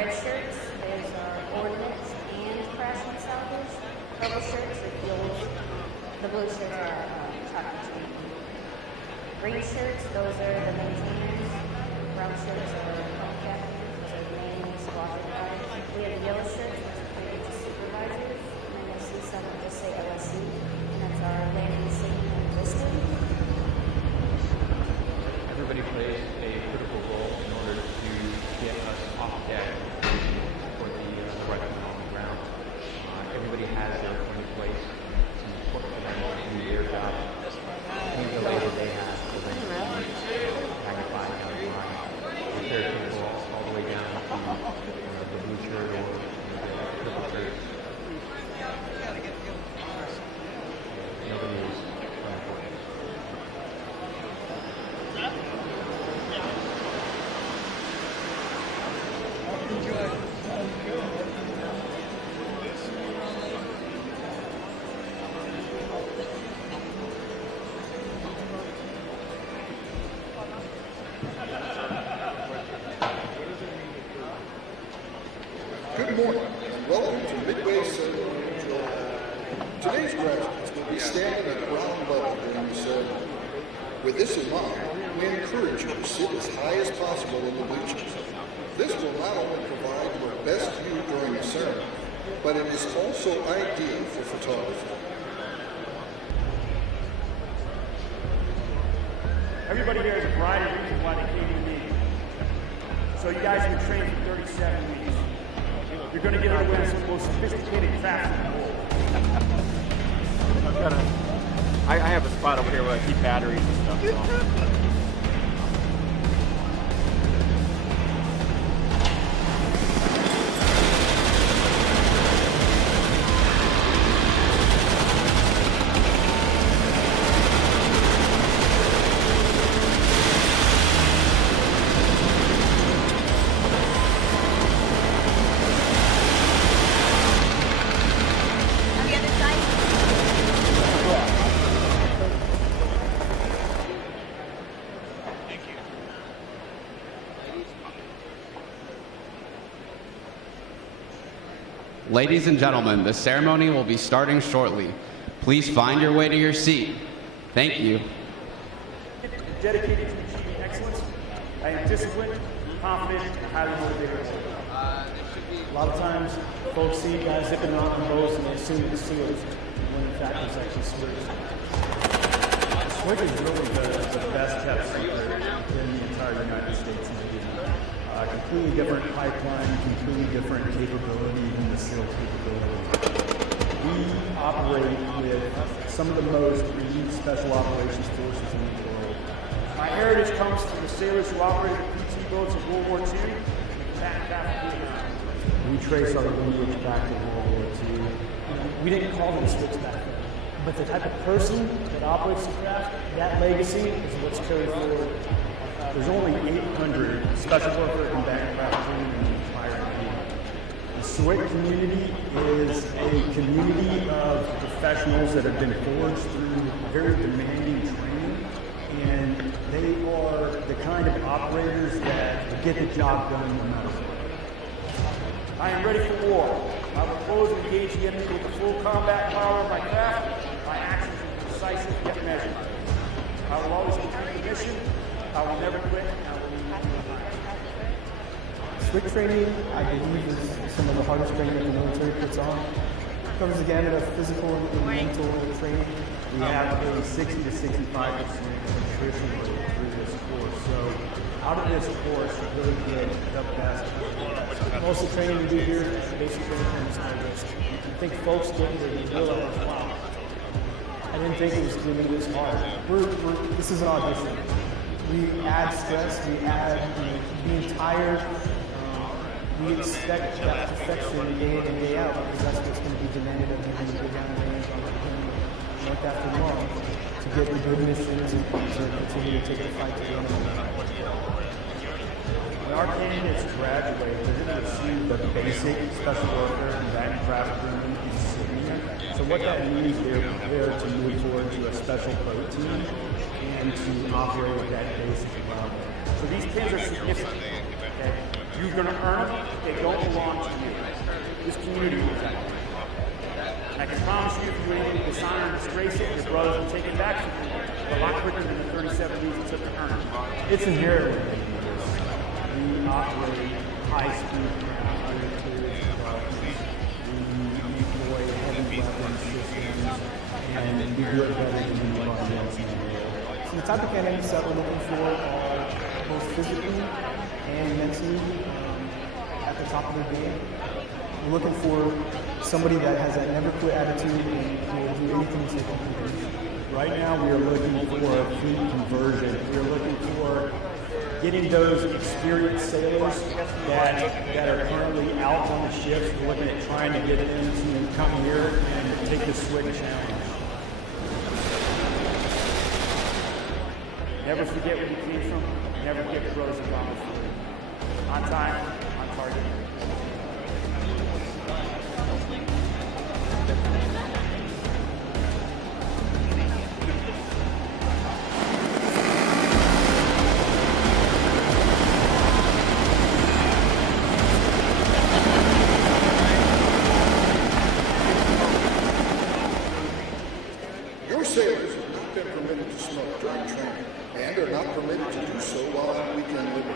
red shirts, those are ordnance and crash and salvage. Purple shirts are fuels. The blue shirts are truck and street. Green shirts, those are the maintainers. Brown shirts are pump captains. Those are the main squadron guys. We have yellow shirts, which are pointed to supervisors. And then you'll see some that just say LSC, and that's our landing safety and listing. Everybody plays a critical role in order to get us off deck for the weapon on the ground. Everybody has their own place. It's important for them to do their job. And the labor they have for them to magnify down the line. Prepare people all the way down to the blue shirt or the purple shirt. Nobody is unimportant. Good morning, and welcome to Midway Ceremonial. Today's graduates will be standing at ground level during the ceremony. With this in mind, we encourage you to sit as high as possible in the bleachers. This will not only provide your best view during the ceremony, but it is also ideal for photography. Everybody here has a variety of reasons why they came to me. So you guys have been trained for 37 weeks. You're going to get away with some of the most sophisticated crafts in the world. I have a spot over here where I keep batteries and stuff. So. Ladies and gentlemen, the ceremony will be starting shortly. Please find your way to your seat. Thank you. Dedicated to achieving excellence. I am disciplined, confident, and highly motivated. A lot of times, folks see guys zipping around on boats and they assume it's SEALs, when in fact it's actually SWIGs. SWIG is really the best kept secret in the entire United States Navy. Completely different pipeline, completely different capability than the SEAL capability. We operate with some of the most elite special operations forces in the world. My heritage comes from the sailors who operated PT boats in World War II and back Vietnam. We trace our lineage back to World War II. We didn't call them SWIGs back then. But the type of person that operates the craft, that legacy is what's carried forward. There's only 800 special warfare combat craft training in the entire Navy. The SWIG community is a community of professionals that have been forged through very demanding training, and they are the kind of operators that get the job done no matter what. I am ready for war. I will close and engage the enemy with the full combat power of my craft. My actions are decisive yet measured. I will always complete the mission. I will never quit. SWIG training, I believe, is some of the hardest training that the military puts on. It covers the gamut of physical and mental training. We have a 60 to 65% attrition rate through this course. So out of this course, you really get the best. Most of the training we do here is basic training is high risk. I think folks didn't realize, wow, I didn't think it was going to be this hard. This is an audition. We add stress, we add being tired, we expect that perfection day in and day out because that's what's going to be demanded of you when you go down the range on the month after month to get the good missions and to continue to take the fight to the enemy. When our candidates graduate, they're going to receive the basic special warfare combatant craft training insignia. So what that means, they're prepared to move forward to a special boat team and to operate at that basic level. So these pins are significant. Okay? You're going to earn them. They don't belong to you. This community is out. And I can promise you, if you do anything to dishonor and disgrace it, your brothers will take it back from you a lot quicker than the 37 years it took to earn it. It's inherently dangerous. We operate high-speed ground undercarriage trucks. We deploy heavy weapons systems, and we do it better than anybody else in the world. So the type of candidates that we're looking for are both physically and mentally at the top of their game. We're looking for somebody that has that never quit attitude and will do anything to complete. Right now, we are looking for a fleet conversion. We are looking for getting those experienced sailors that are currently out on the ships. We're looking at trying to get them to come here and take the swig challenge. Never forget where you came from. Never forget the brothers and bombers. On time, on target. Your sailors have not been permitted to smoke during training and are not permitted to do so while on weekend liberty.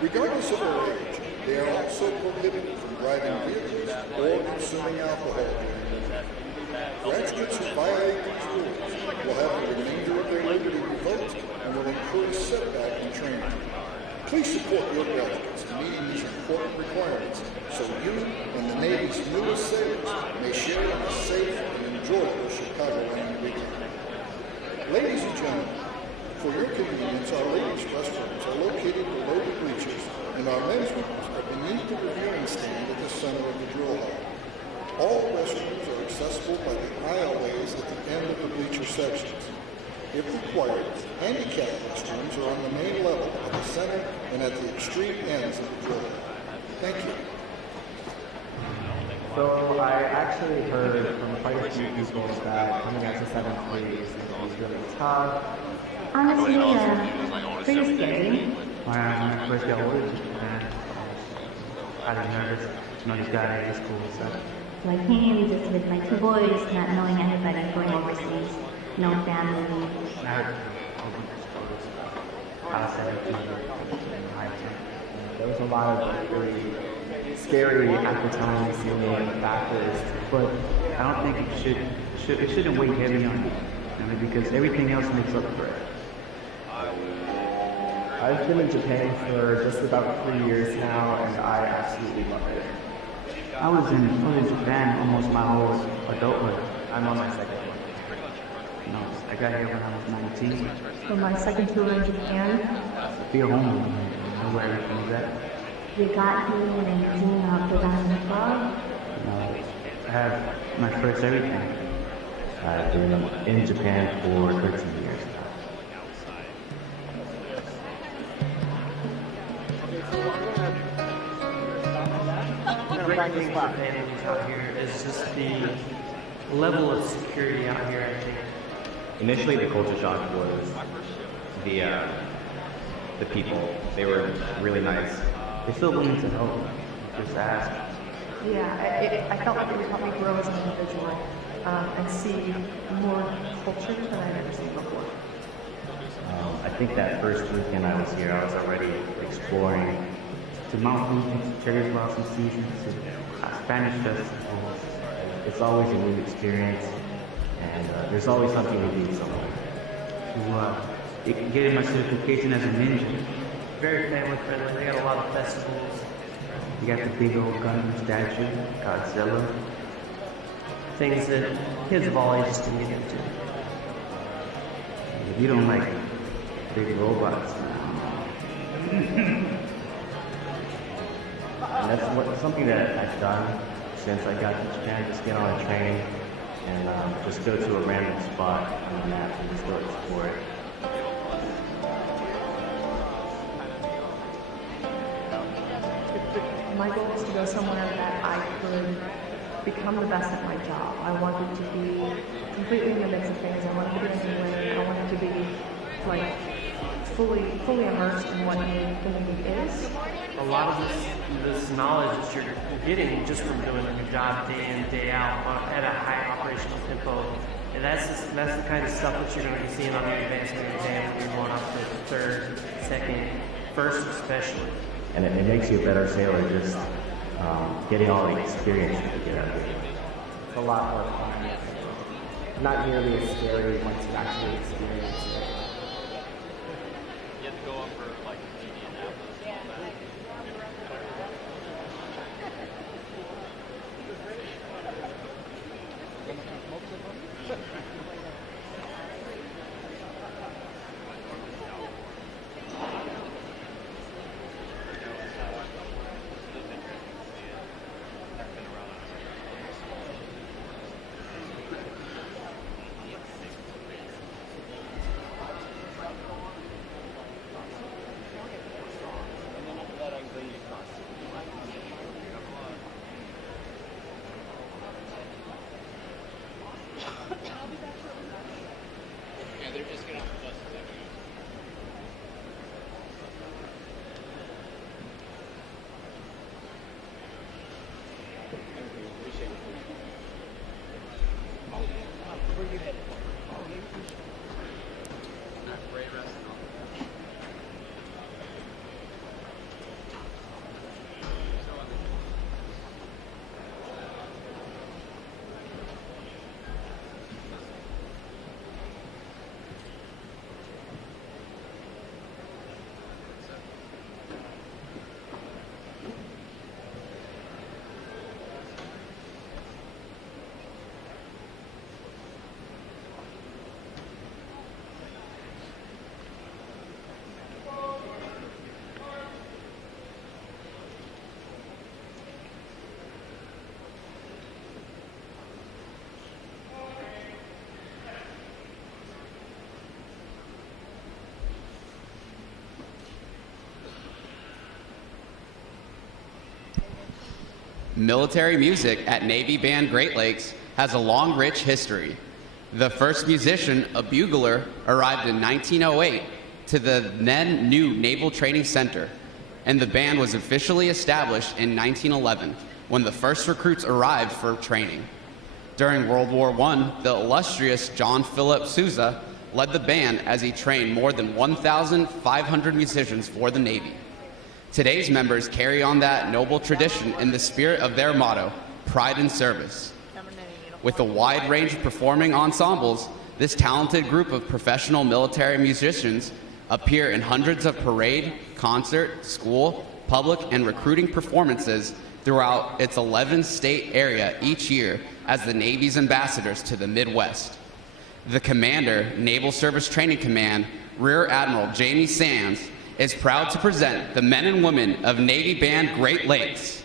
Regardless of their age, they are also prohibited from driving vehicles or consuming alcohol during liberty. Graduates who violate these rules will have the remainder of their liberty revoked and will incur a setback in training. Please support your delegates in meeting these important requirements so you and the Navy's newest sailors may share in a safe and enjoyable Chicagoland weekend. Ladies and gentlemen, for your convenience, our ladies' restrooms are located below the bleachers, and our men's rooms are beneath the reviewing stand at the center of the drill hall. All restrooms are accessible by the aisleways at the end of the bleacher sections. If required, handicap restrooms are on the main level at the center and at the extreme ends of the drill hall. Thank you. So I actually heard from quite a few people that coming out to 7th grade is really tough. Honestly, pretty scary. When I first got older, I was nervous to know these guys at school and stuff. So I came just with my two boys, not knowing anybody, going overseas, no family. I heard I was 17, There was a lot of really scary at the time seeming factors, but I don't think it shouldn't weigh heavy on you, because everything else makes up for it. I've been in Japan for just about 3 years now, and I absolutely love it. I was in Japan almost my whole adulthood. I'm on my second one. I got here when I was 19. For my second tour in Japan, I feel home. I know where everything's at. we got here in June of 2012. I have my first everything. I've been in Japan for 13 years. The great thing about families out here is just the level of security out here, I think. Initially, the culture shock was the people. They were really nice. They're still willing to help. Just ask. Yeah, I felt like it would help me grow as an individual and see more culture than I've ever seen before. I think that first weekend I was here, I was already exploring To mountains, cherry blossom season, to Spanish festivals. It's always a new experience, and there's always something to do somewhere. To getting my certification as a ninja. Very family friendly. They got a lot of festivals. You got the big old gun statue, Godzilla. Things that kids of all ages can get into. If you don't like big robots, And that's something that I've done since I got to Japan, just get on a train and just go to a random spot on the map and just go explore it. My goal is to go somewhere that I could become the best at my job. I wanted to be completely in the midst of things. I wanted to be in England. I wanted to be like fully immersed in what the Navy is. A lot of this knowledge that you're getting just from doing your job day in, day out at a high operational tempo. And that's the kind of stuff that you're going to be seeing on the advancement exam when you're going up to third, second, first especially. And it makes you a better sailor just getting all the experience you get out of it. It's a lot more fun. Not nearly as scary once you actually experience it. You have to go up for like Indianapolis. Military music at Navy Band Great Lakes has a long, rich history. The first musician, a bugler, arrived in 1908 to the then new Naval Training Center, and the band was officially established in 1911 when the first recruits arrived for training. During World War I, the illustrious John Philip Sousa led the band as he trained more than 1,500 musicians for the Navy. Today's members carry on that noble tradition in the spirit of their motto, pride in service. With a wide range of performing ensembles, this talented group of professional military musicians appear in hundreds of parade, concert, school, public, and recruiting performances throughout its 11-state area each year as the Navy's ambassadors to the Midwest. The commander, Naval Service Training Command, Rear Admiral Jamie Sands, is proud to present the men and women of Navy Band Great Lakes.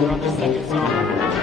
We're on the second song.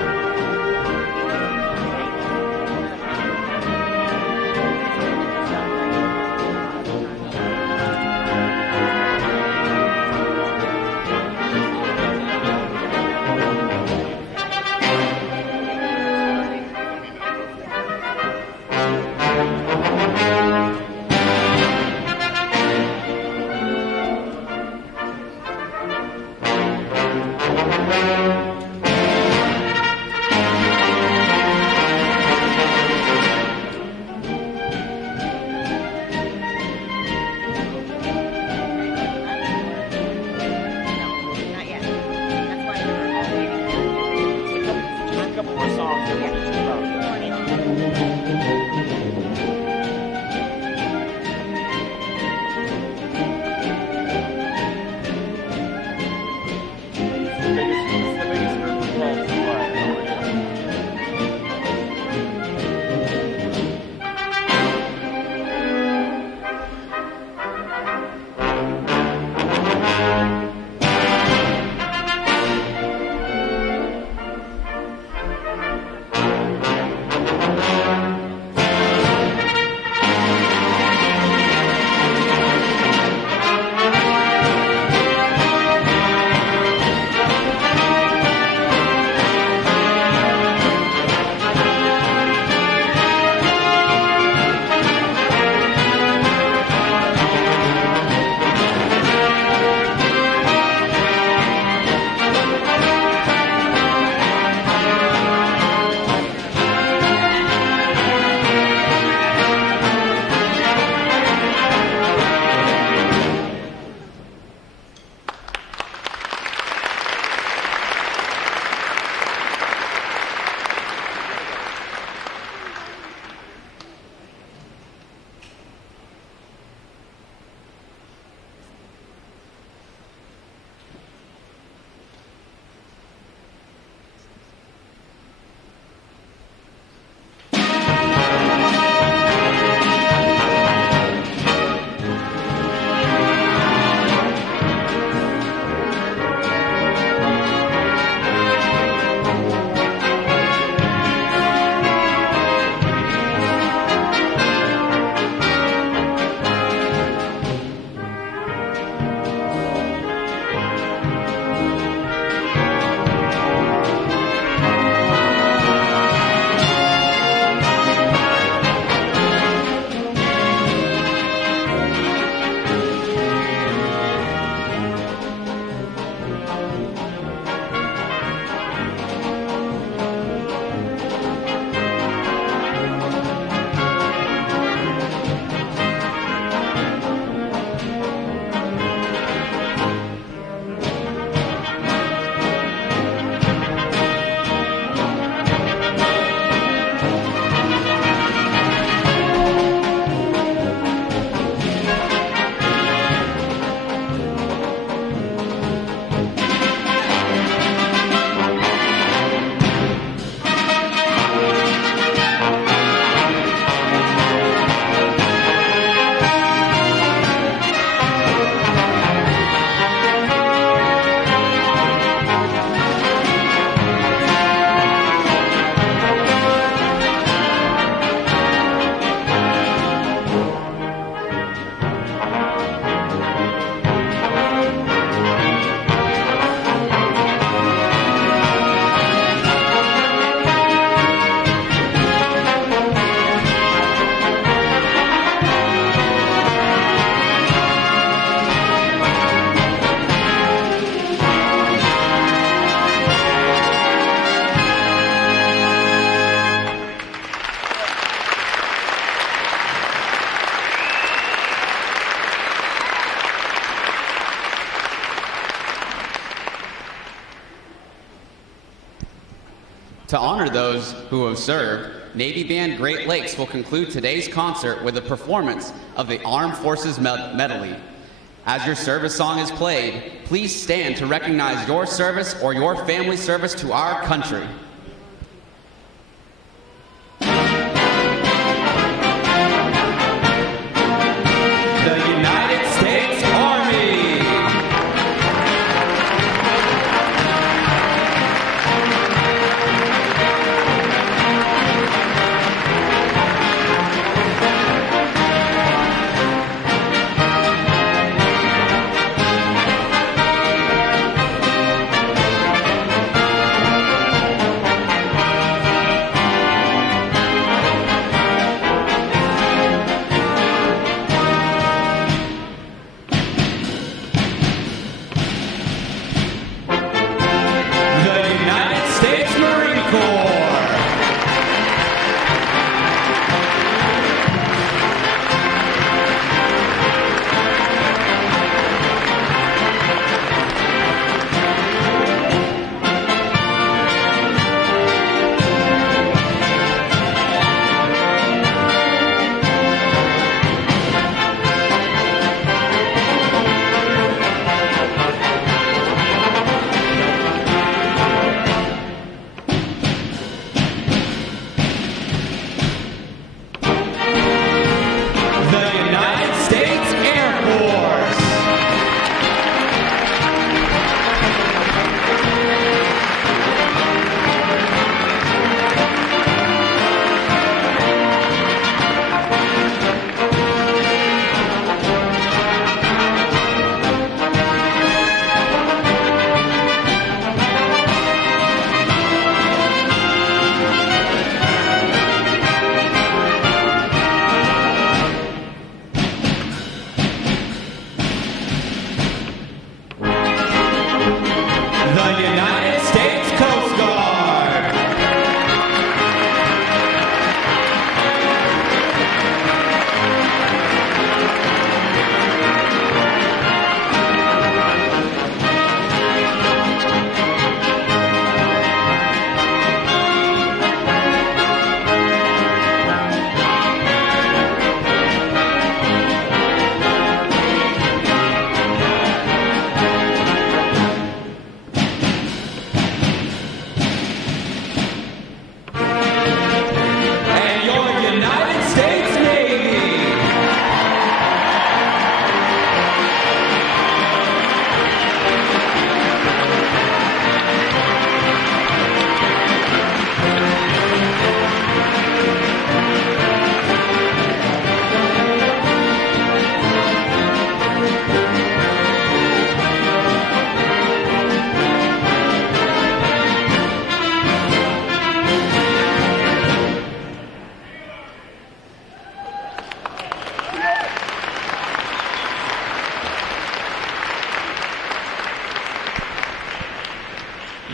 To honor those who have served, Navy Band Great Lakes will conclude today's concert with a performance of the Armed Forces Medley. As your service song is played, please stand to recognize your service or your family service to our country. The United States Army.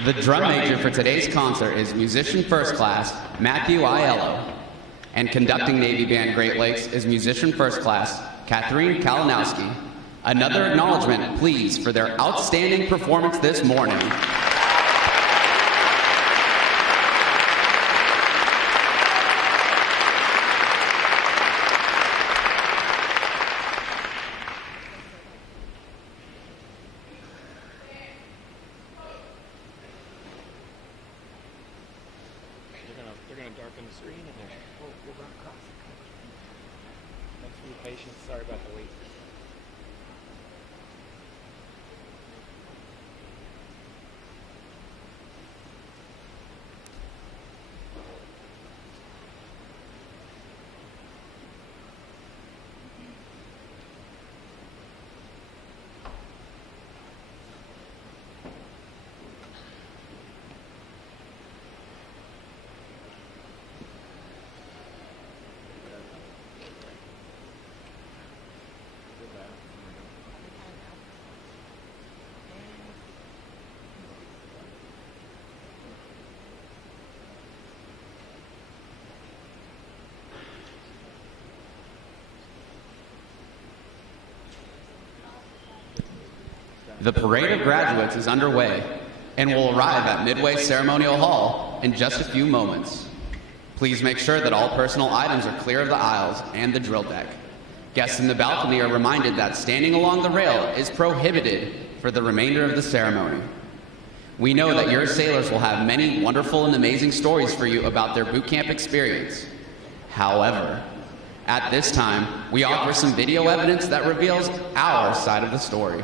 The drum major for today's concert is musician first class Matthew Aiello, and conducting Navy Band Great Lakes is musician first class Catherine Kalinowski. Another acknowledgement, please, for their outstanding performance this morning. They're gonna darken the screen in there. We'll run across it. Thanks for your patience. Sorry about the wait. The parade of graduates is underway and will arrive at Midway Ceremonial Hall in just a few moments. Please make sure that all personal items are clear of the aisles and the drill deck. Guests in the balcony are reminded that standing along the rail is prohibited for the remainder of the ceremony. We know that your sailors will have many wonderful and amazing stories for you about their boot camp experience. However, at this time, we offer some video evidence that reveals our side of the story.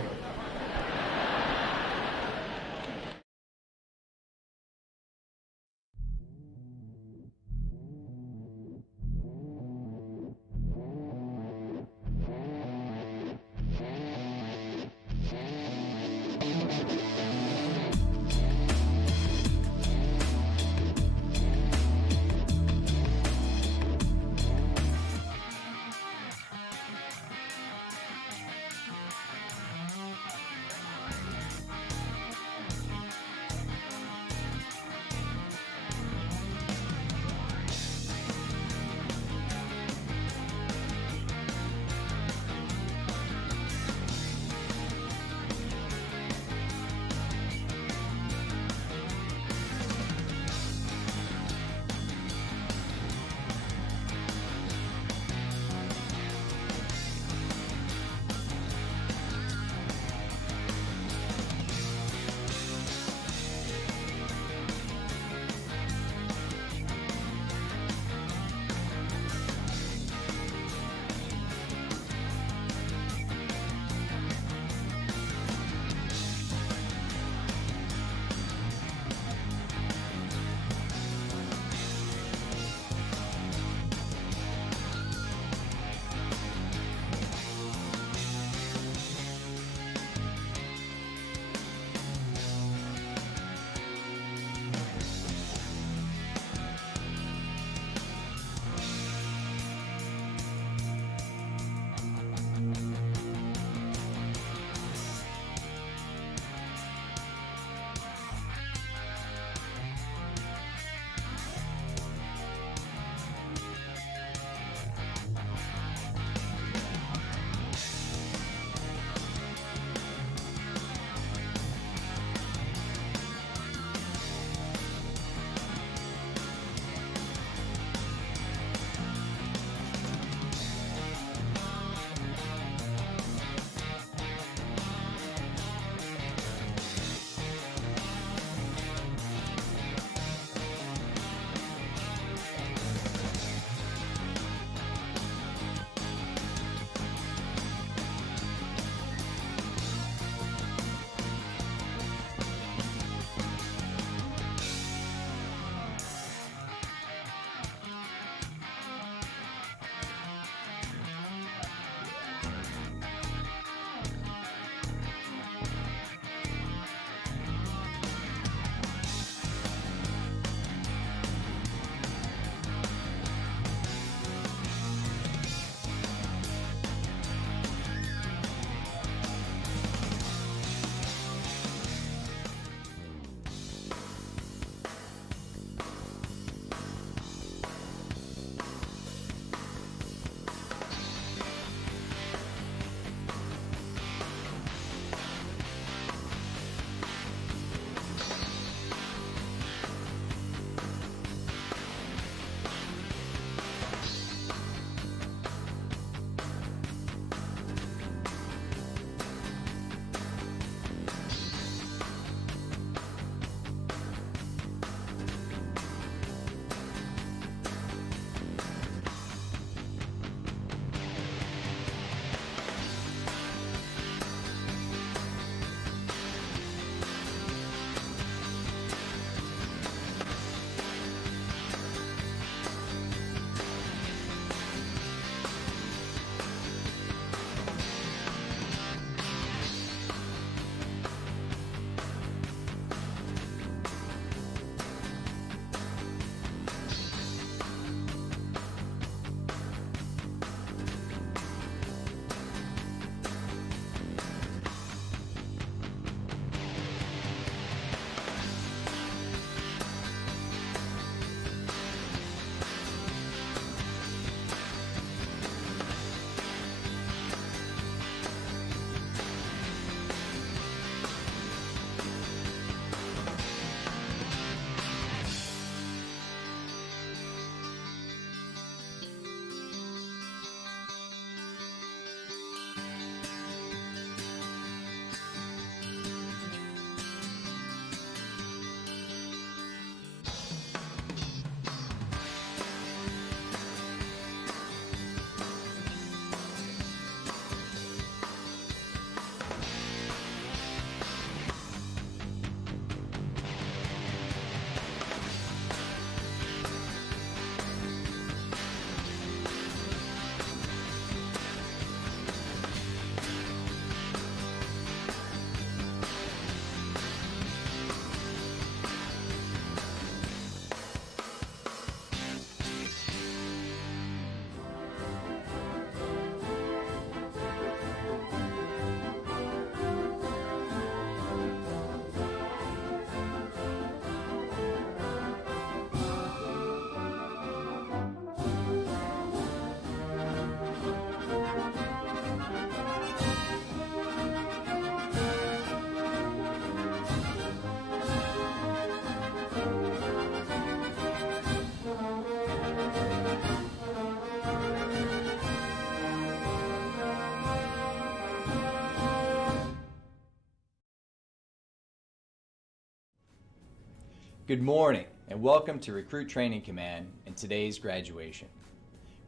Good morning and welcome to Recruit Training Command and today's graduation.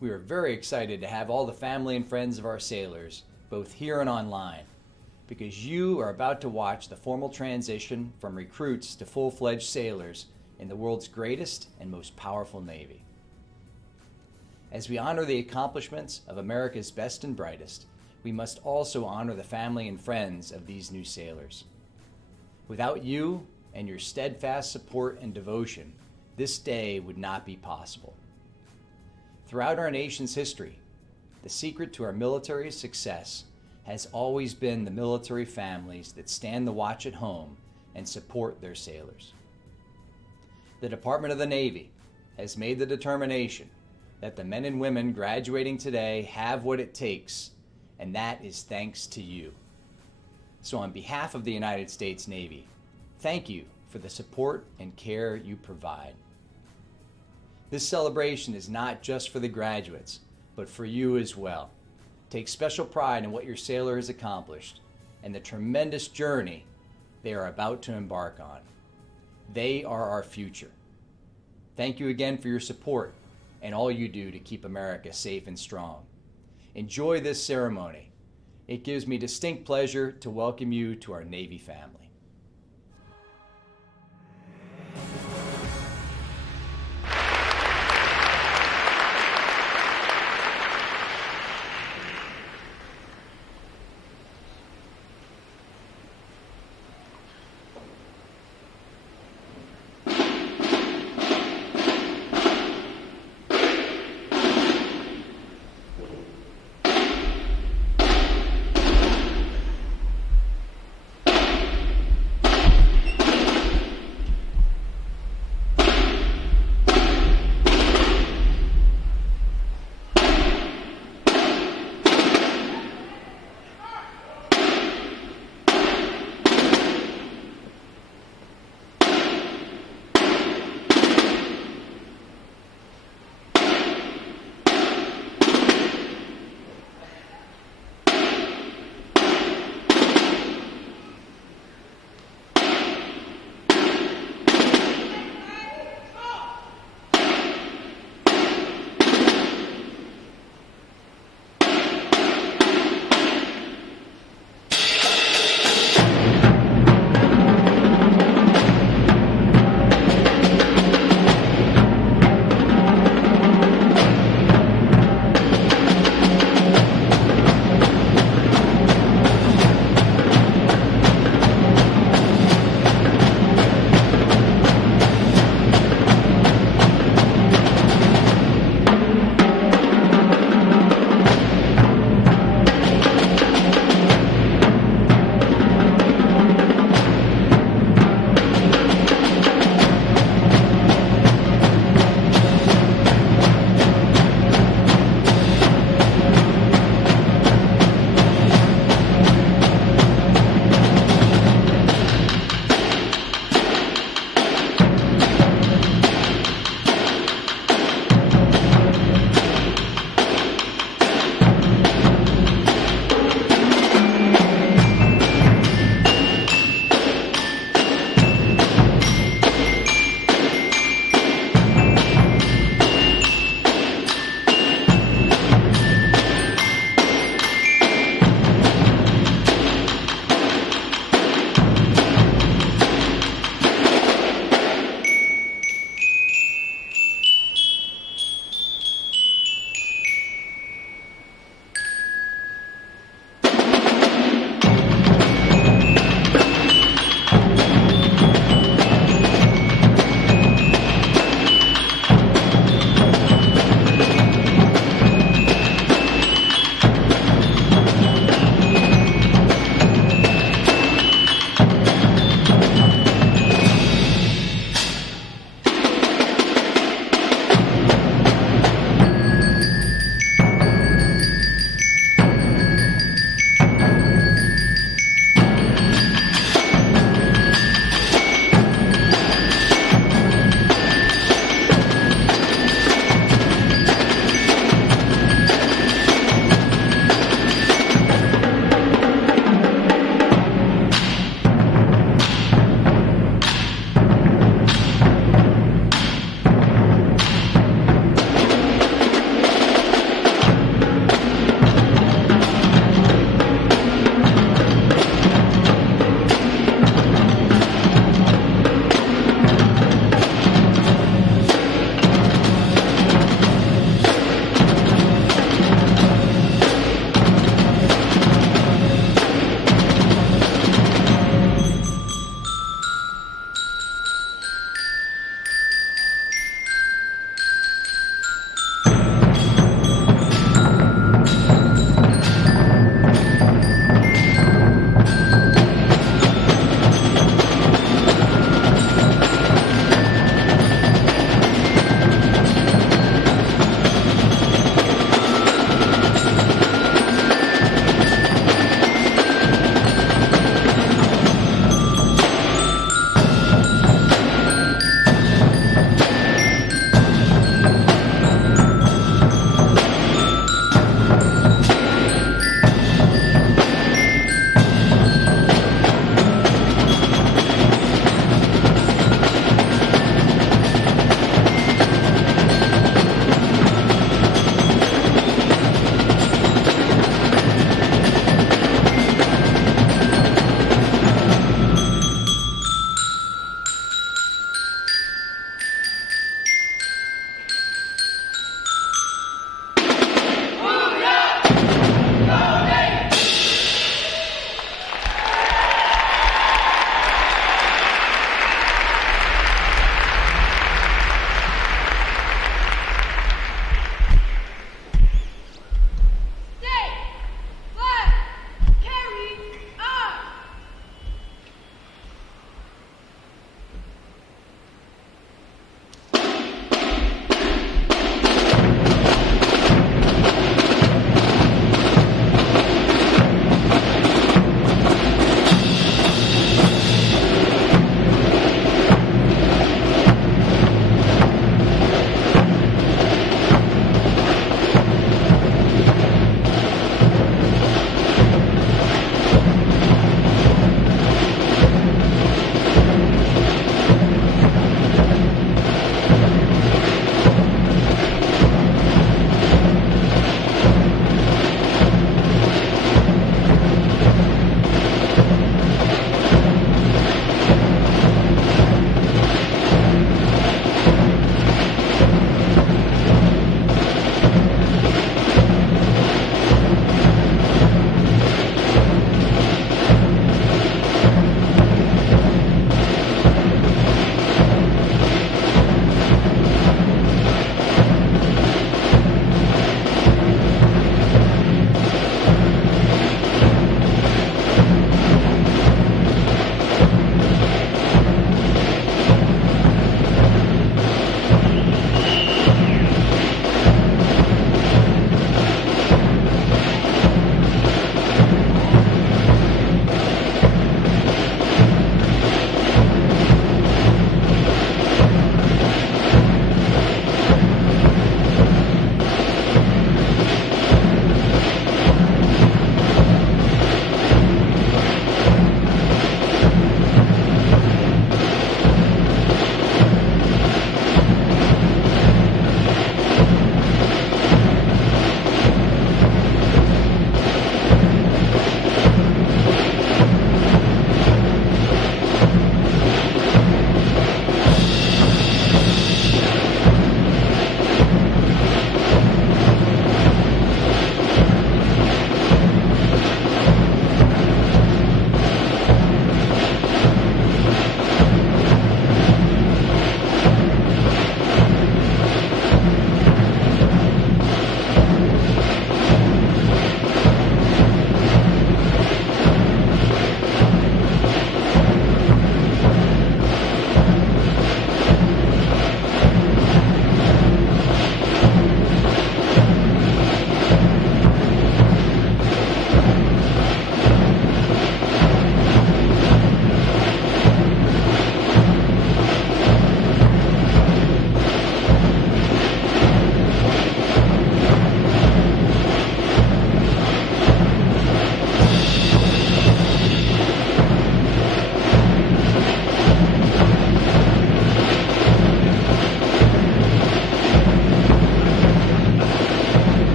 We are very excited to have all the family and friends of our sailors, both here and online, because you are about to watch the formal transition from recruits to full-fledged sailors in the world's greatest and most powerful Navy. As we honor the accomplishments of America's best and brightest, we must also honor the family and friends of these new sailors. Without you and your steadfast support and devotion, this day would not be possible. Throughout our nation's history, the secret to our military's success has always been the military families that stand the watch at home and support their sailors. The Department of the Navy has made the determination that the men and women graduating today have what it takes, and that is thanks to you. So on behalf of the United States Navy, thank you for the support and care you provide. This celebration is not just for the graduates, but for you as well. Take special pride in what your sailor has accomplished and the tremendous journey they are about to embark on. They are our future. Thank you again for your support and all you do to keep America safe and strong. Enjoy this ceremony. It gives me distinct pleasure to welcome you to our Navy family.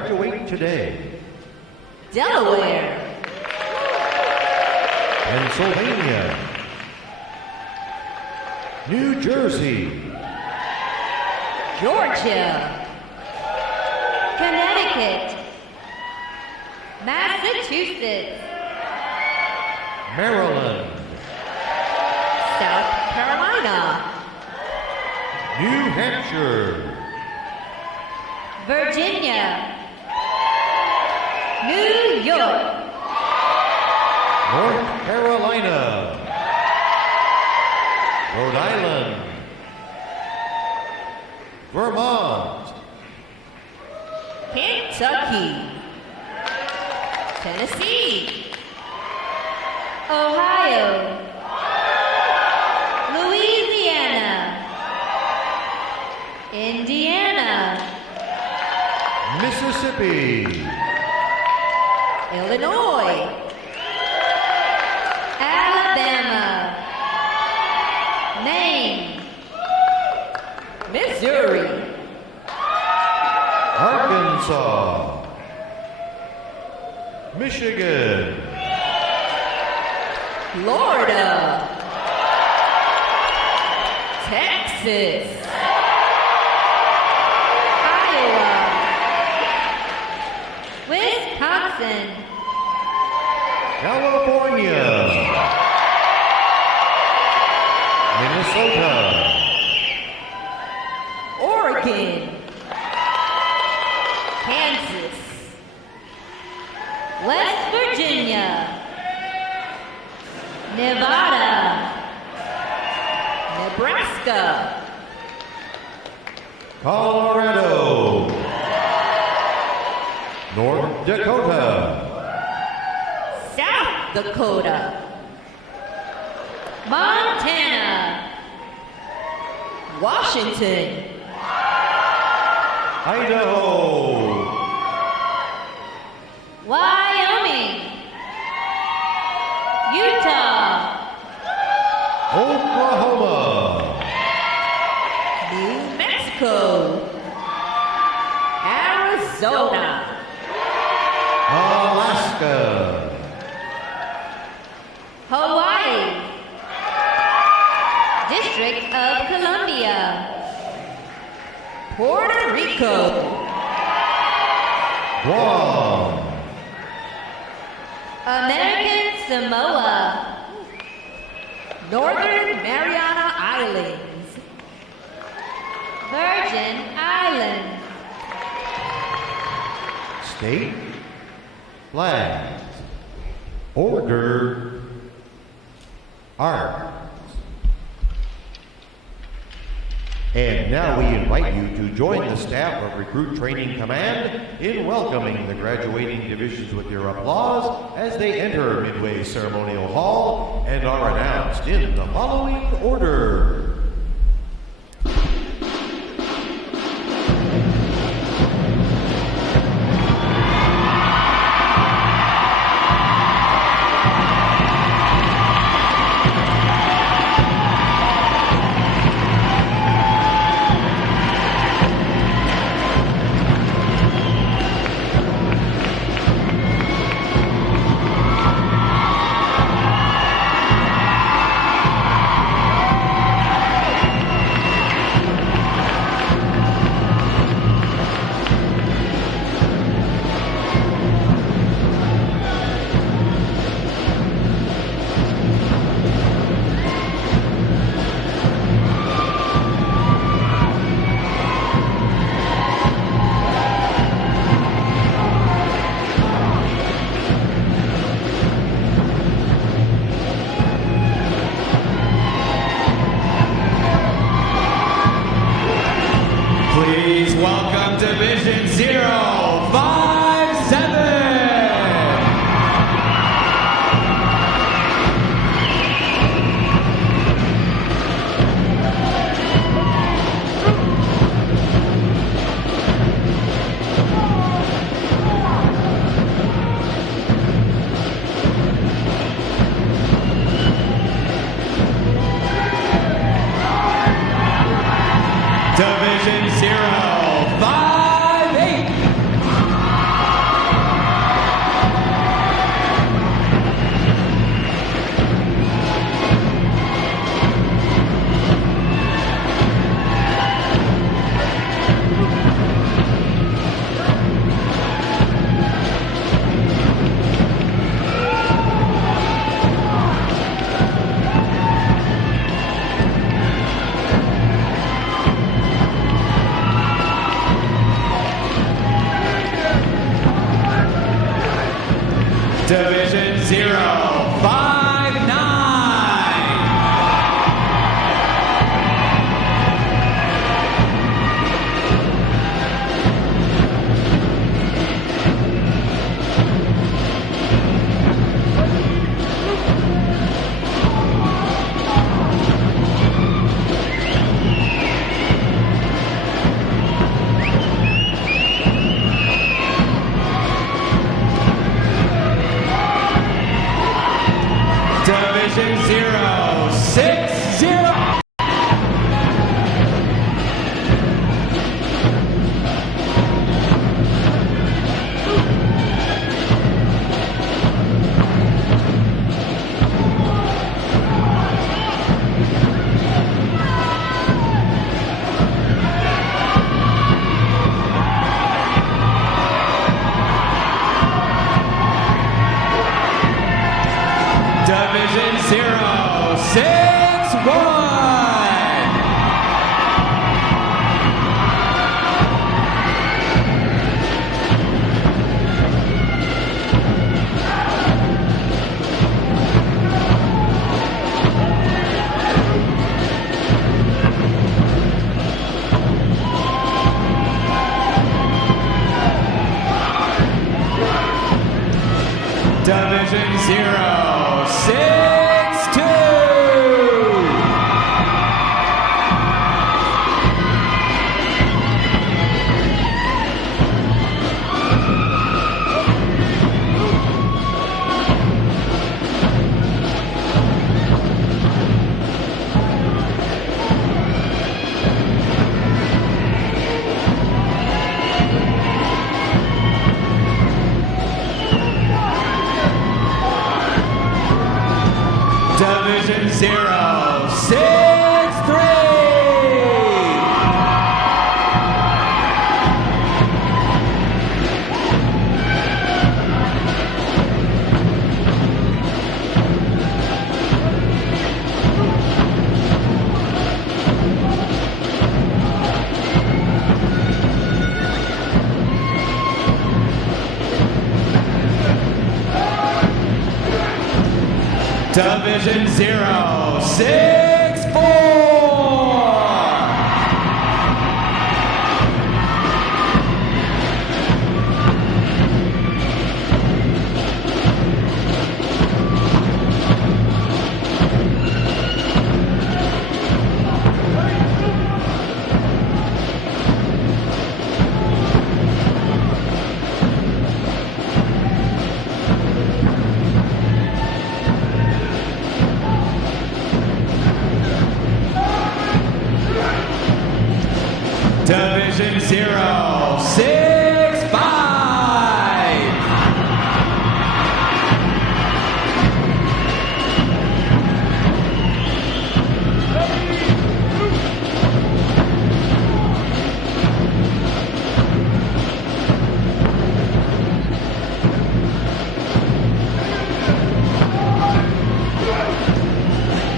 graduate today? Delaware, Pennsylvania, New Jersey, Georgia, Connecticut, Massachusetts, Maryland, South Carolina, New Hampshire, Virginia, New York, North Carolina, Rhode Island, Vermont, Kentucky, Tennessee, Ohio, Louisiana, Indiana, Mississippi, Illinois, Alabama, Maine, Missouri, Arkansas, Michigan, Florida, Texas, Iowa, Wisconsin, California, Minnesota, Oregon, Kansas, West Virginia, Nevada, Nebraska, Colorado, North Dakota, South Dakota, Montana, Washington, Idaho, Wyoming, Utah, Oklahoma, New Mexico, Arizona, Alaska, Hawaii, District of Columbia, Puerto Rico, Guam, American Samoa, Northern Mariana Islands, Virgin Islands, state flags, order, arms. And now we invite you to join the staff of Recruit Training Command in welcoming the graduating divisions with your applause as they enter Midway Ceremonial Hall and are announced in the following order. Division 059. Division 060. Division 061. Division 062. Division 063. Division 064. Division 065.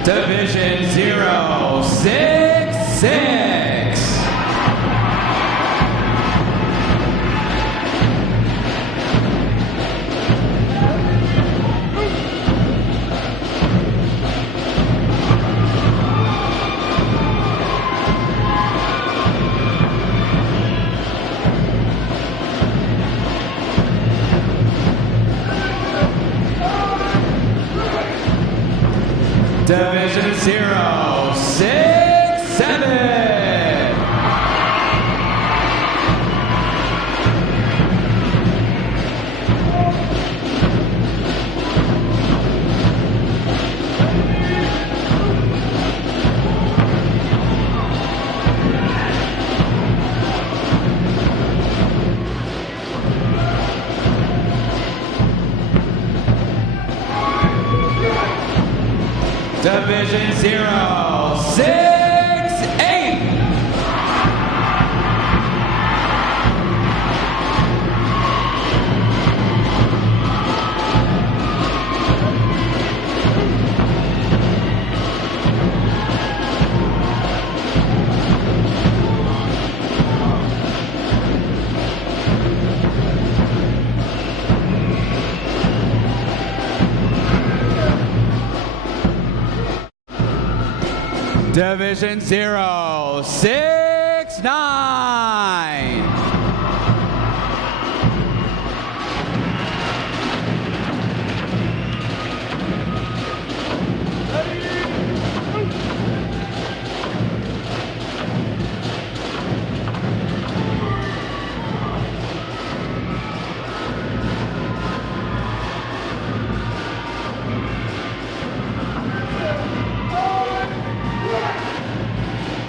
Division 066. Division 067. Division 068. Division 069.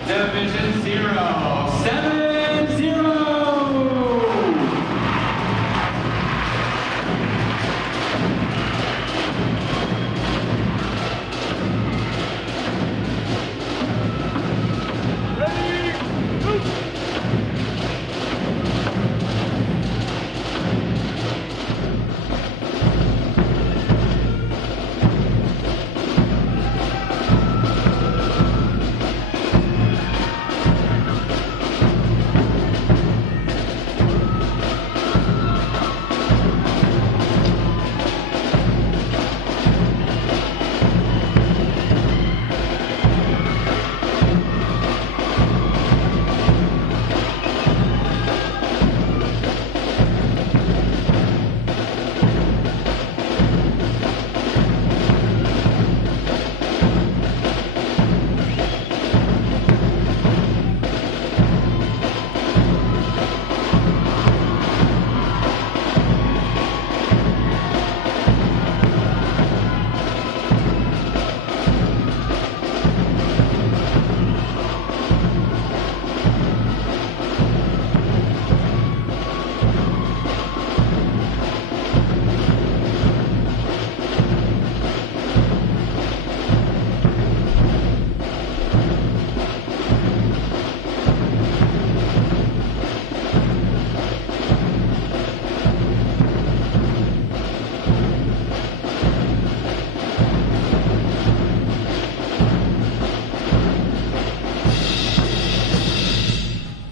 Division 070.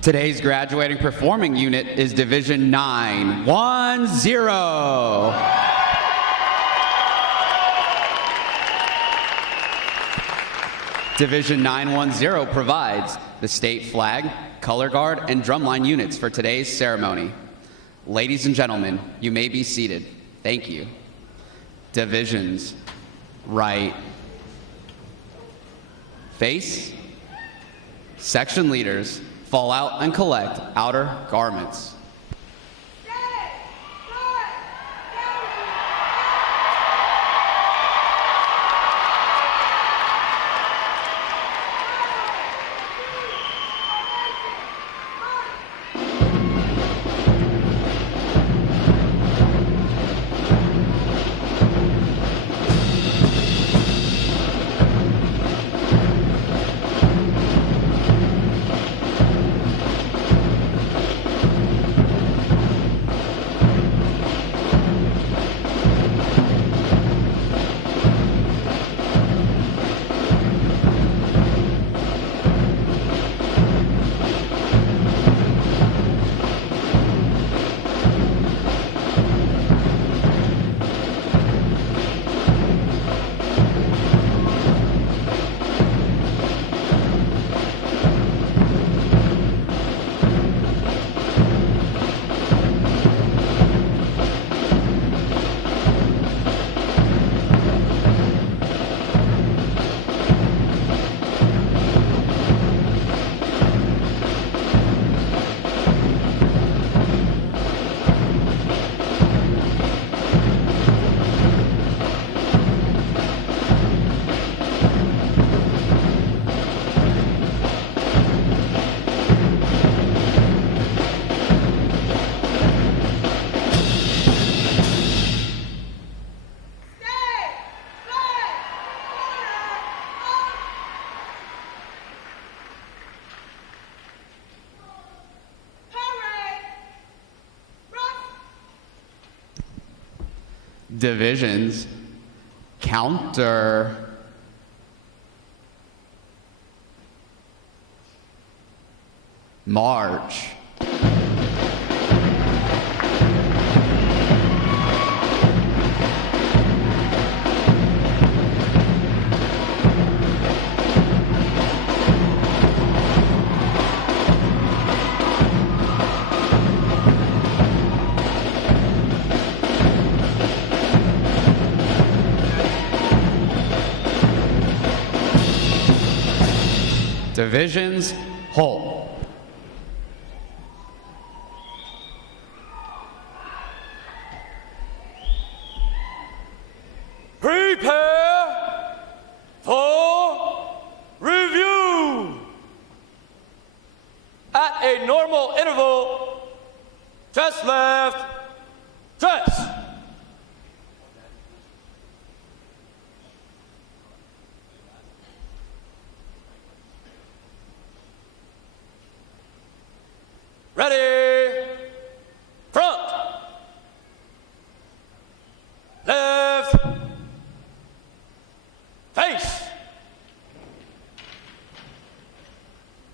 Today's graduating performing unit is Division 910. Division 910 provides the state flag, color guard, and drumline units for today's ceremony. Ladies and gentlemen, you may be seated. Thank you. Divisions, right. Face. Section leaders, fall out and collect outer garments. Divisions, counter. March. Divisions, hold. Prepare for review. At a normal interval, dress left, dress. Ready, front, left, face.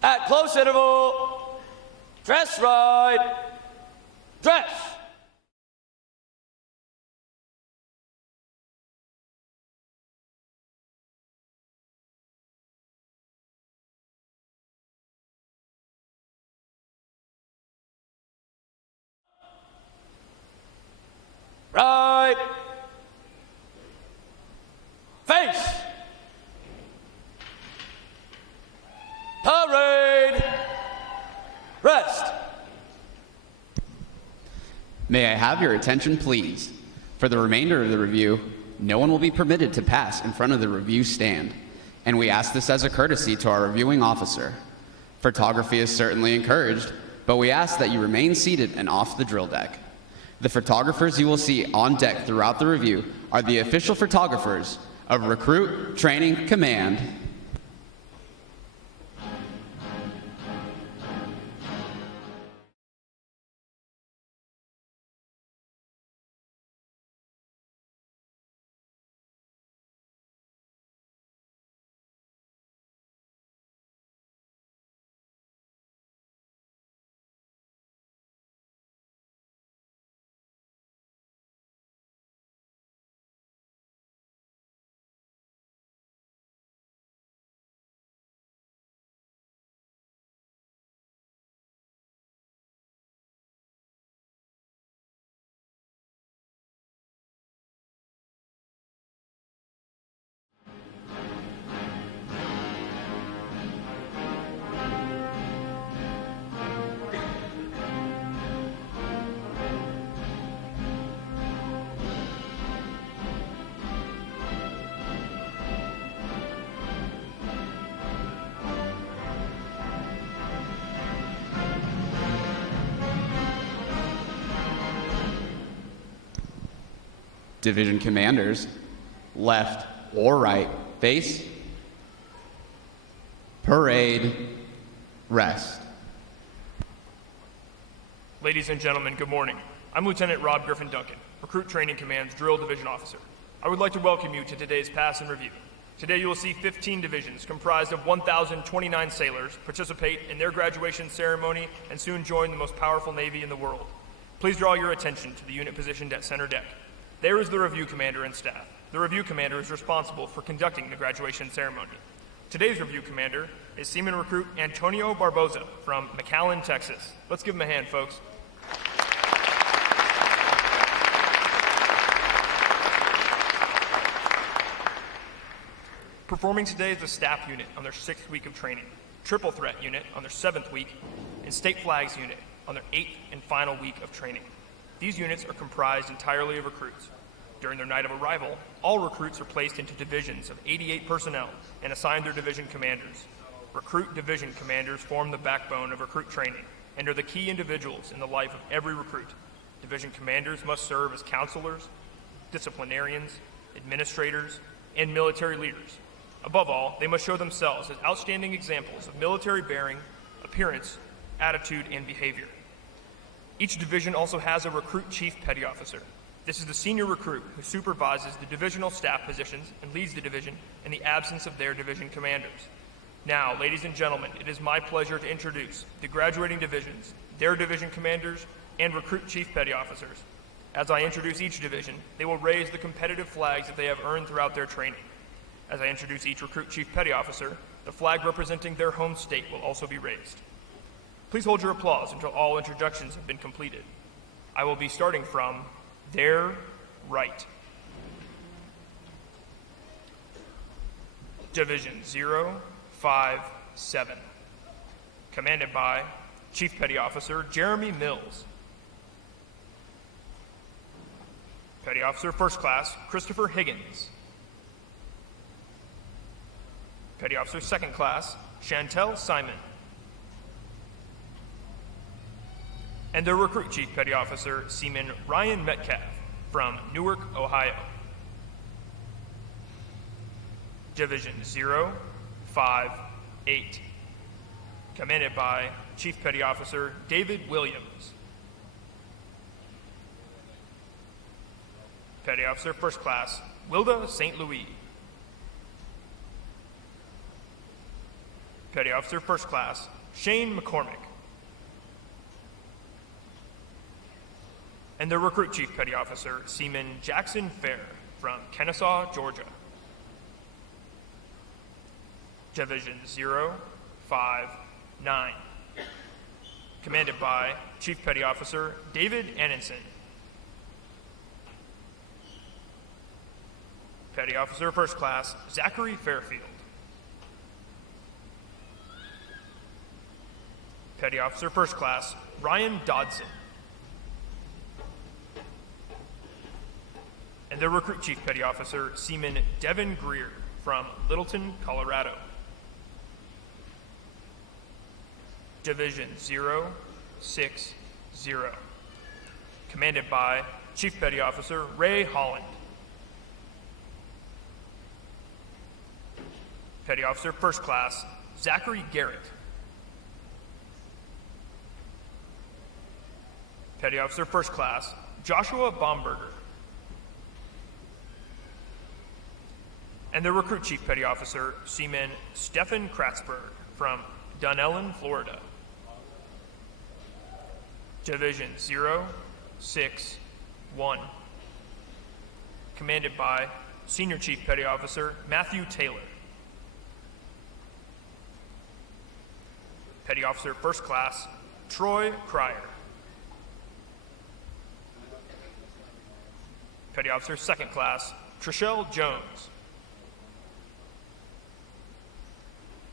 At close interval, dress right, dress. Right, face. Parade, rest. May I have your attention, please? For the remainder of the review, no one will be permitted to pass in front of the review stand, and we ask this as a courtesy to our reviewing officer. Photography is certainly encouraged, but we ask that you remain seated and off the drill deck. The photographers you will see on deck throughout the review are the official photographers of Recruit Training Command. Division commanders, left or right, face, parade, rest. Ladies and gentlemen, good morning. I'm Lieutenant Rob Griffin Duncan, Recruit Training Command's Drill Division Officer. I would like to welcome you to today's pass and review. Today you will see 15 divisions comprised of 1,029 sailors participate in their graduation ceremony and soon join the most powerful Navy in the world. Please draw your attention to the unit positioned at center deck. There is the review commander and staff. The review commander is responsible for conducting the graduation ceremony. Today's review commander is Seaman Recruit Antonio Barboza from McAllen, Texas. Let's give him a hand, folks. Performing today is the staff unit on their 6th week of training, triple threat unit on their 7th week, and state flags unit on their 8th and final week of training. These units are comprised entirely of recruits. During their night of arrival, all recruits are placed into divisions of 88 personnel and assigned their division commanders. Recruit division commanders form the backbone of recruit training and are the key individuals in the life of every recruit. Division commanders must serve as counselors, disciplinarians, administrators, and military leaders. Above all, they must show themselves as outstanding examples of military bearing, appearance, attitude, and behavior. Each division also has a recruit chief petty officer. This is the senior recruit who supervises the divisional staff positions and leads the division in the absence of their division commanders. Now, ladies and gentlemen, it is my pleasure to introduce the graduating divisions, their division commanders, and recruit chief petty officers. As I introduce each division, they will raise the competitive flags that they have earned throughout their training. As I introduce each recruit chief petty officer, the flag representing their home state will also be raised. Please hold your applause until all introductions have been completed. I will be starting from their right. Division 057. 7. Commanded by Chief Petty Officer Jeremy Mills. Petty Officer First Class Christopher Higgins. Petty Officer Second Class Chantel Simon. And their Recruit Chief Petty Officer Seaman Ryan Metcalf from Newark, Ohio. Division 0, 5, 8. Commanded by Chief Petty Officer David Williams. Petty Officer First Class Wilda St. Louis. Petty Officer First Class Shane McCormick. And their Recruit Chief Petty Officer Seaman Jackson Fair from Kennesaw, Georgia. Division 0, 5, 9. Commanded by Chief Petty Officer David Annenson. Petty Officer First Class Zachary Fairfield. Petty Officer First Class Ryan Dodson. And their Recruit Chief Petty Officer Seaman Devin Greer from Littleton, Colorado. Division 0, 6, 0. Commanded by Chief Petty Officer Ray Holland. Petty Officer First Class Zachary Garrett. Petty Officer First Class Joshua Baumberger. And the Recruit Chief Petty Officer Seaman Stephen Kratzberg from Dunellen, Florida. Division 0, 6, 1. Commanded by Senior Chief Petty Officer Matthew Taylor. Petty Officer First Class Troy Cryer. Petty Officer Second Class Trishelle Jones.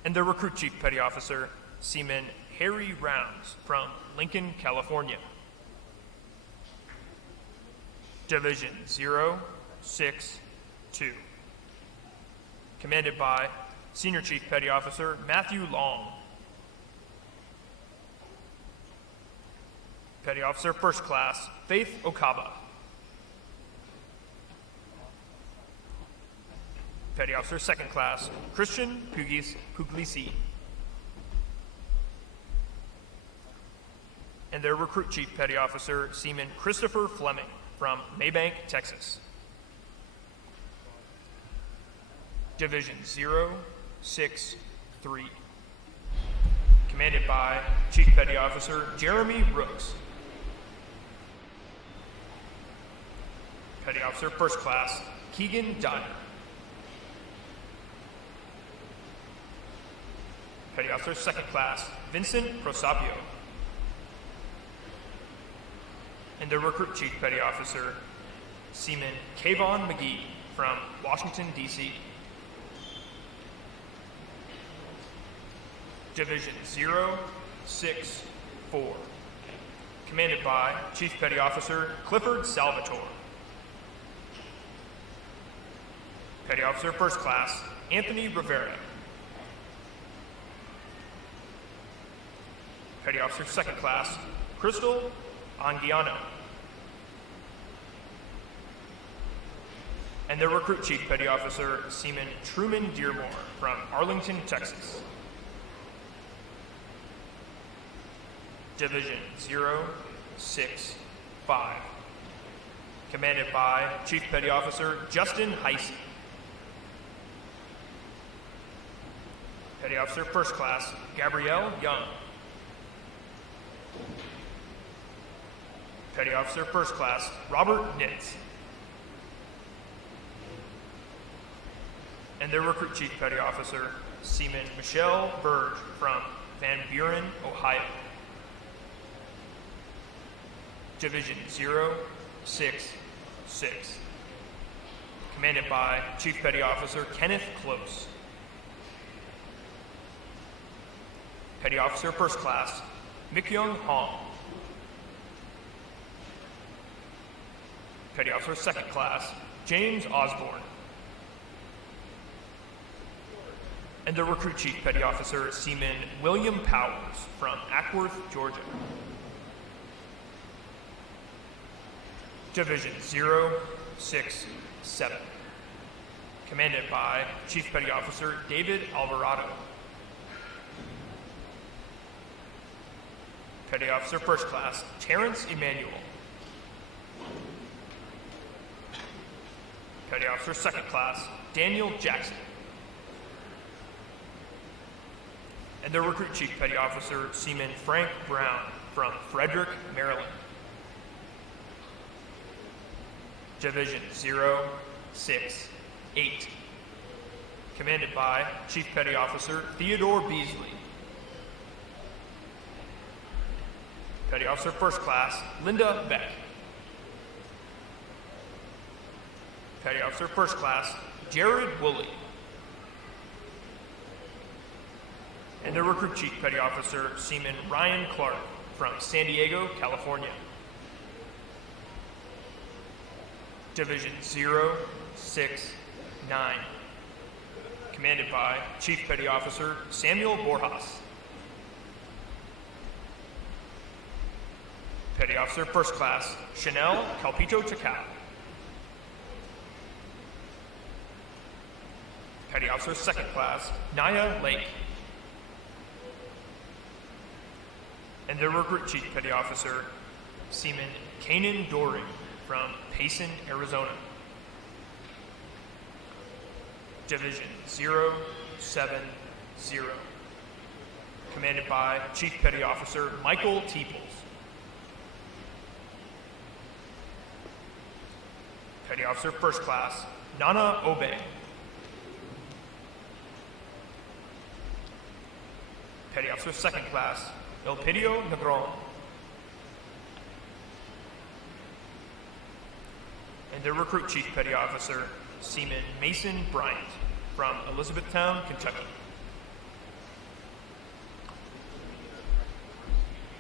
And the Recruit Chief Petty Officer Seaman Harry Rounds from Lincoln, California. Division 0, 6, 2. Commanded by Senior Chief Petty Officer Matthew Long. Petty Officer First Class Faith Okaba. Petty Officer Second Class Christian Puglisi. And their Recruit Chief Petty Officer Seaman Christopher Fleming from Maybank, Texas. Division 0, 6, 3. Commanded by Chief Petty Officer Jeremy Rooks. Petty Officer First Class Keegan Dyer. Petty Officer Second Class Vincent Prosapio. And their Recruit Chief Petty Officer Seaman Kayvon McGee from Washington, D.C. Division 0, 6, 4. Commanded by Chief Petty Officer Clifford Salvatore. Petty Officer First Class Anthony Rivera. Petty Officer Second Class Crystal Anguiano. And their Recruit Chief Petty Officer Seaman Truman Dearmore from Arlington, Texas. Division 0, 6, 5. Commanded by Chief Petty Officer Justin Heisey. Petty Officer First Class Gabrielle Young. Petty Officer First Class Robert Nitz. And their Recruit Chief Petty Officer Seaman Michelle Burge from Van Buren, Ohio. Division 0, 6, 6. Commanded by Chief Petty Officer Kenneth Close. Petty Officer First Class Mikyung Hong. Petty Officer Second Class James Osborne. And the Recruit Chief Petty Officer Seaman William Powers from Ackworth, Georgia. Division 067. Commanded by Chief Petty Officer David Alvarado. Petty Officer First Class Terrence Emanuel. Petty Officer Second Class Daniel Jackson. And the Recruit Chief Petty Officer Seaman Frank Brown from Frederick, Maryland. Division 068. Commanded by Chief Petty Officer Theodore Beasley. Petty Officer First Class Linda Beck. Petty Officer First Class Jared Woolley. And the Recruit Chief Petty Officer Seaman Ryan Clark from San Diego, California. Division 069. Commanded by Chief Petty Officer Samuel Borjas. Petty Officer First Class Chanel Calpito Chacao. Petty Officer Second Class Naya Lake. And the Recruit Chief Petty Officer Seaman Kanan Doring from Payson, Arizona. Division 070. Commanded by Chief Petty Officer Michael Teeples. Petty Officer First Class Nana Obe. Petty Officer Second Class Elpidio Negron. And the Recruit Chief Petty Officer Seaman Mason Bryant from Elizabethtown, Kentucky.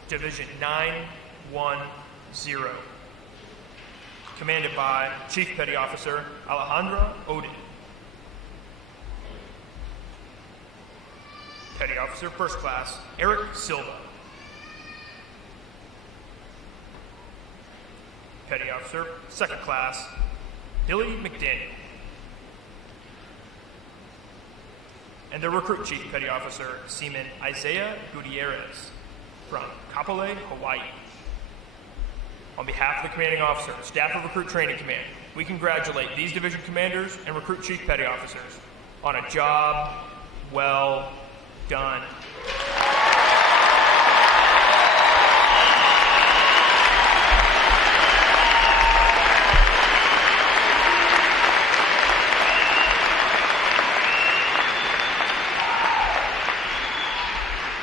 Division 910. Commanded by Chief Petty Officer Alejandra Odin. Petty Officer First Class Eric Silva. Petty Officer Second Class Billy McDaniel. And the Recruit Chief Petty Officer Seaman Isaiah Gutierrez from Kapolei, Hawaii. On behalf of the Commanding Officer, staff of Recruit Training Command, we congratulate these division commanders and Recruit Chief Petty Officers on a job well done.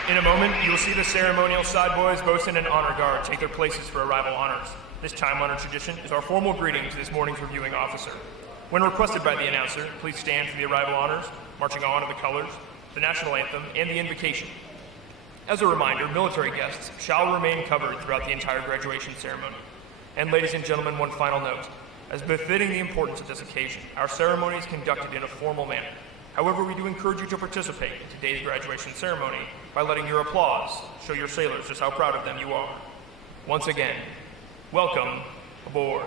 In a moment, you will see the ceremonial side boys, bosun, and honor guard take their places for arrival honors. This time-honored tradition is our formal greeting to this morning's reviewing officer. When requested by the announcer, please stand for the arrival honors, marching on of the colors, the national anthem, and the invocation. As a reminder, military guests shall remain covered throughout the entire graduation ceremony. And ladies and gentlemen, one final note. As befitting the importance of this occasion, our ceremony is conducted in a formal manner. However, we do encourage you to participate in today's graduation ceremony by letting your applause show your sailors just how proud of them you are. Once again, welcome aboard.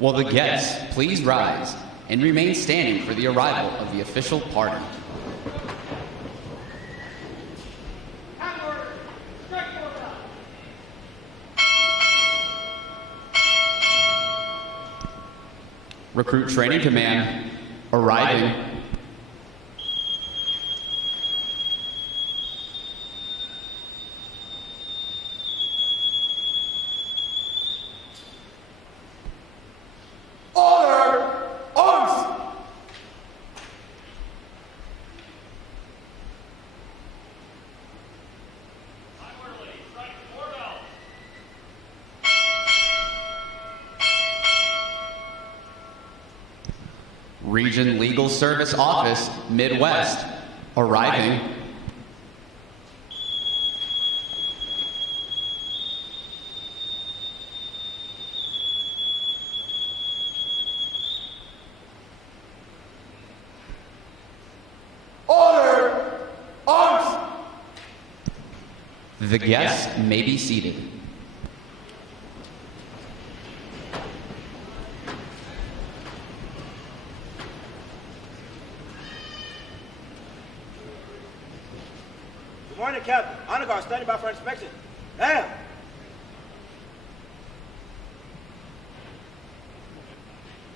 Will the guests please rise and remain standing for the arrival of the official party? Recruit Training Command arriving. Order! Arms! Region Legal Service Office, Midwest, arriving. Order! Arms! The guests may be seated. Good morning, Captain. Honor guard standing by for inspection. Ma'am.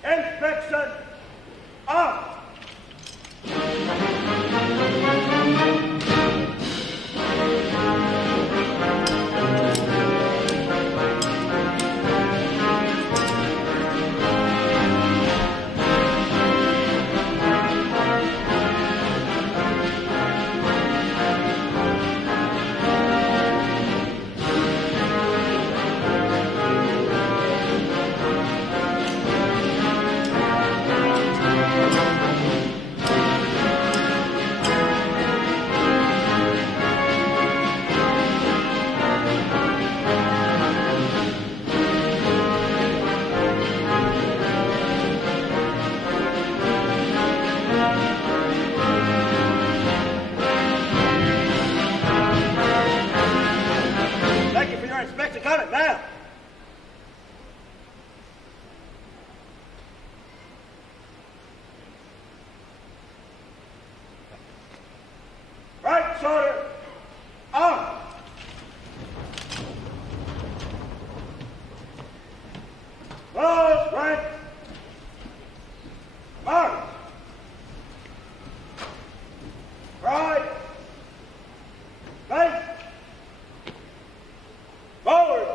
Inspection on. Thank you for your inspection comment, ma'am. Right shoulder on. Close rank. March. Right. Face. Forward.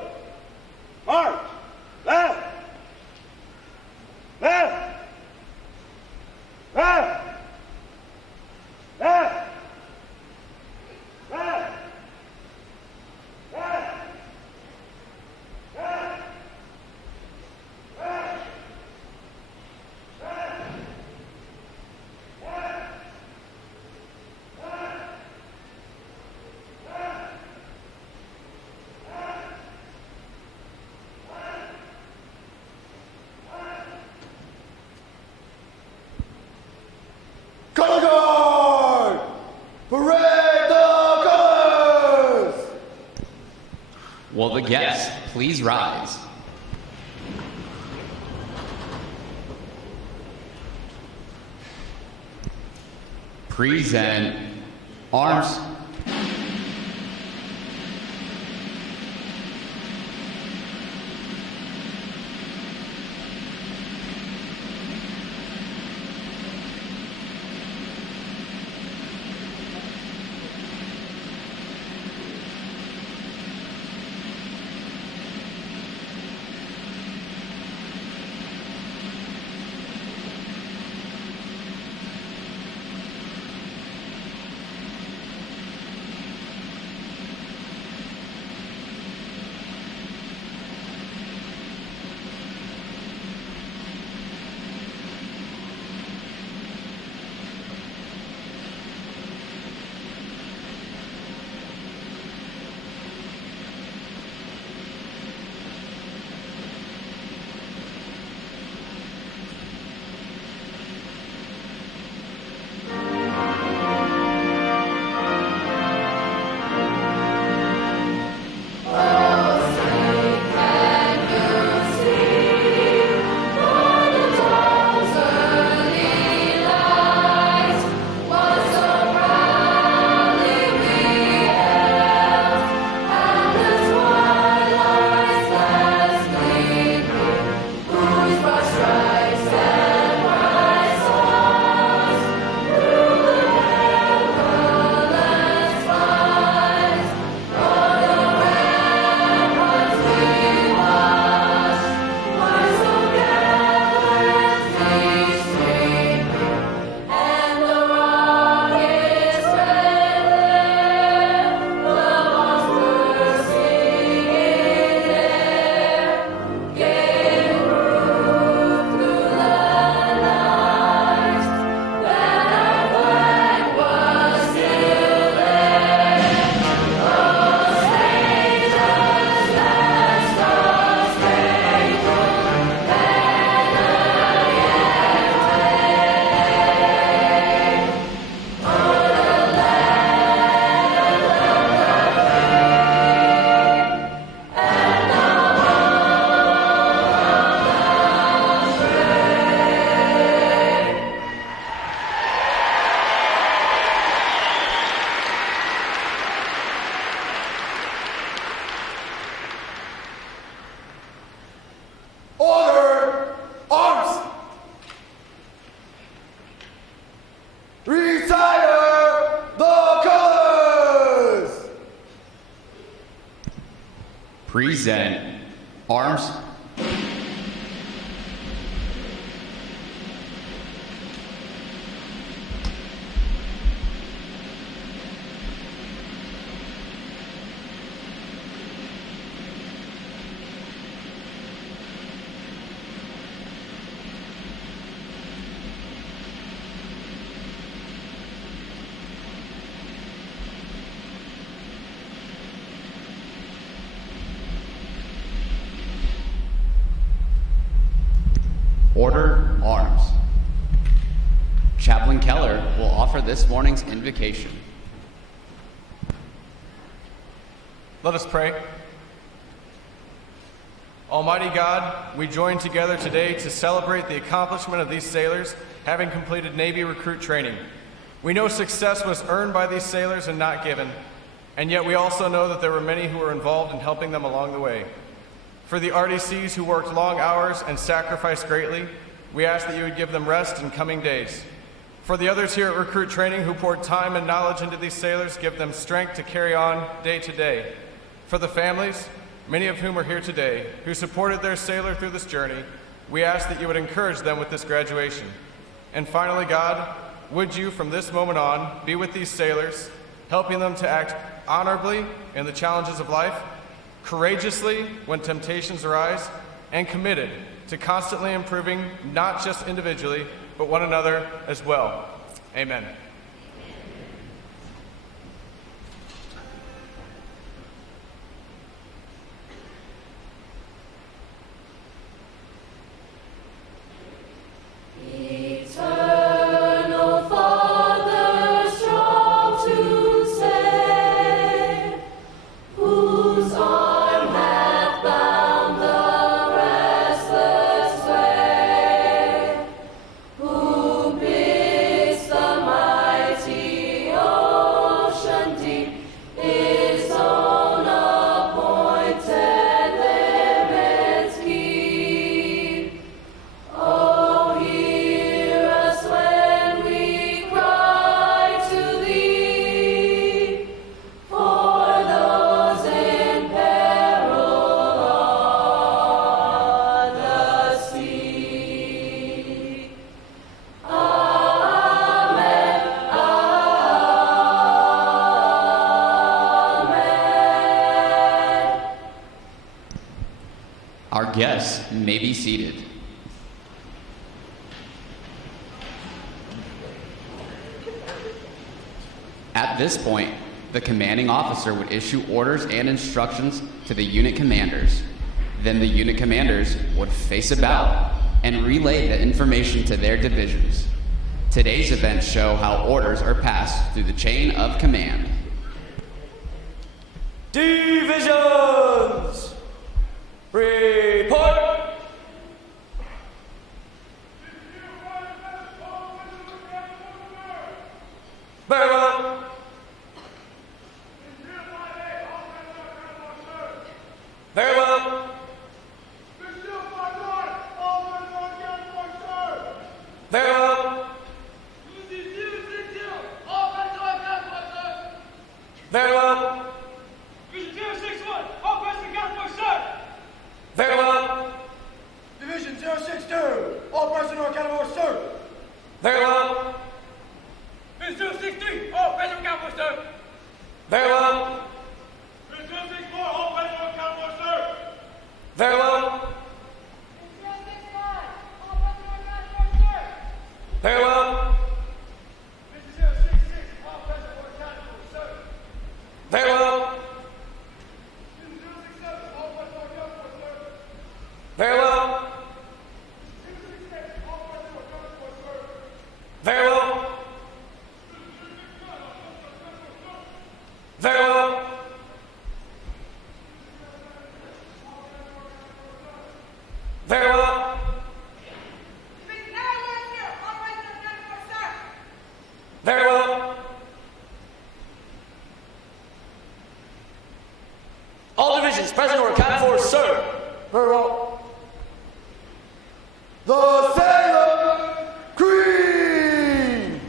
March. Left. Left. Left. Left. Left. Left. Left. Left. Color guard! Parade the colors! Will the guests please rise? Present arms. Present. Arms. Order arms. Chaplain Keller will offer this morning's invocation. Let us pray. Almighty God, we join together today to celebrate the accomplishment of these sailors having completed Navy recruit training. We know success was earned by these sailors and not given, and yet we also know that there were many who were involved in helping them along the way. For the RDCs who worked long hours and sacrificed greatly, we ask that you would give them rest in coming days. For the others here at recruit training who poured time and knowledge into these sailors, give them strength to carry on day to day. For the families, many of whom are here today, who supported their sailor through this journey, we ask that you would encourage them with this graduation. And finally, God, would you from this moment on be with these sailors, helping them to act honorably in the challenges of life, courageously when temptations arise, and committed to constantly improving not just individually, but one another as well. Amen. Eternal Father, strong to save, whose arm hath bound the restless wave, who bids the mighty ocean deep his own appointed limits keep. Oh, hear us when we cry to thee, for those in peril on the sea. Amen, amen. Our guests may be seated. At this point, the commanding officer would issue orders and instructions to the unit commanders. Then the unit commanders would face about and relay the information to their divisions. Today's events show how orders are passed through the chain of command. Divisions! Report! Very well. Very well. Very well. Very well. Very well. Division 062, all personnel accountable, sir. Very well. Division 063, all personnel accountable, sir. Very well. Division 064, all personnel accountable, sir. Very well. Division 065, all personnel accountable, sir. Very well. Division 066, all personnel accountable, sir. Very well. Very well. Very well. Very well. Very well. Very well. All divisions present or accounted for, sir. Very well. The Sailor Creed!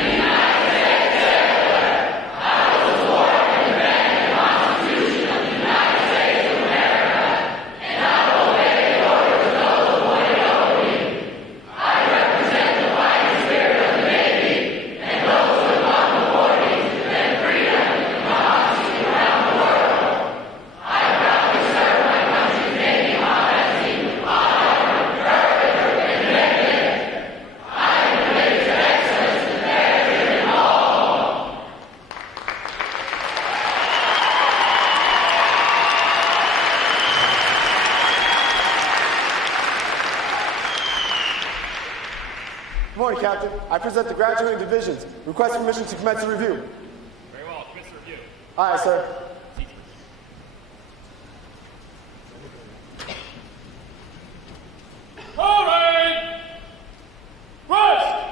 United States Sailor, I was born in the Constitution of Good morning, Captain. I present the graduating divisions. Request permission to commence the review. Very well, commence the review. Aye, sir. All right. Rest.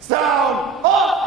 Sound off!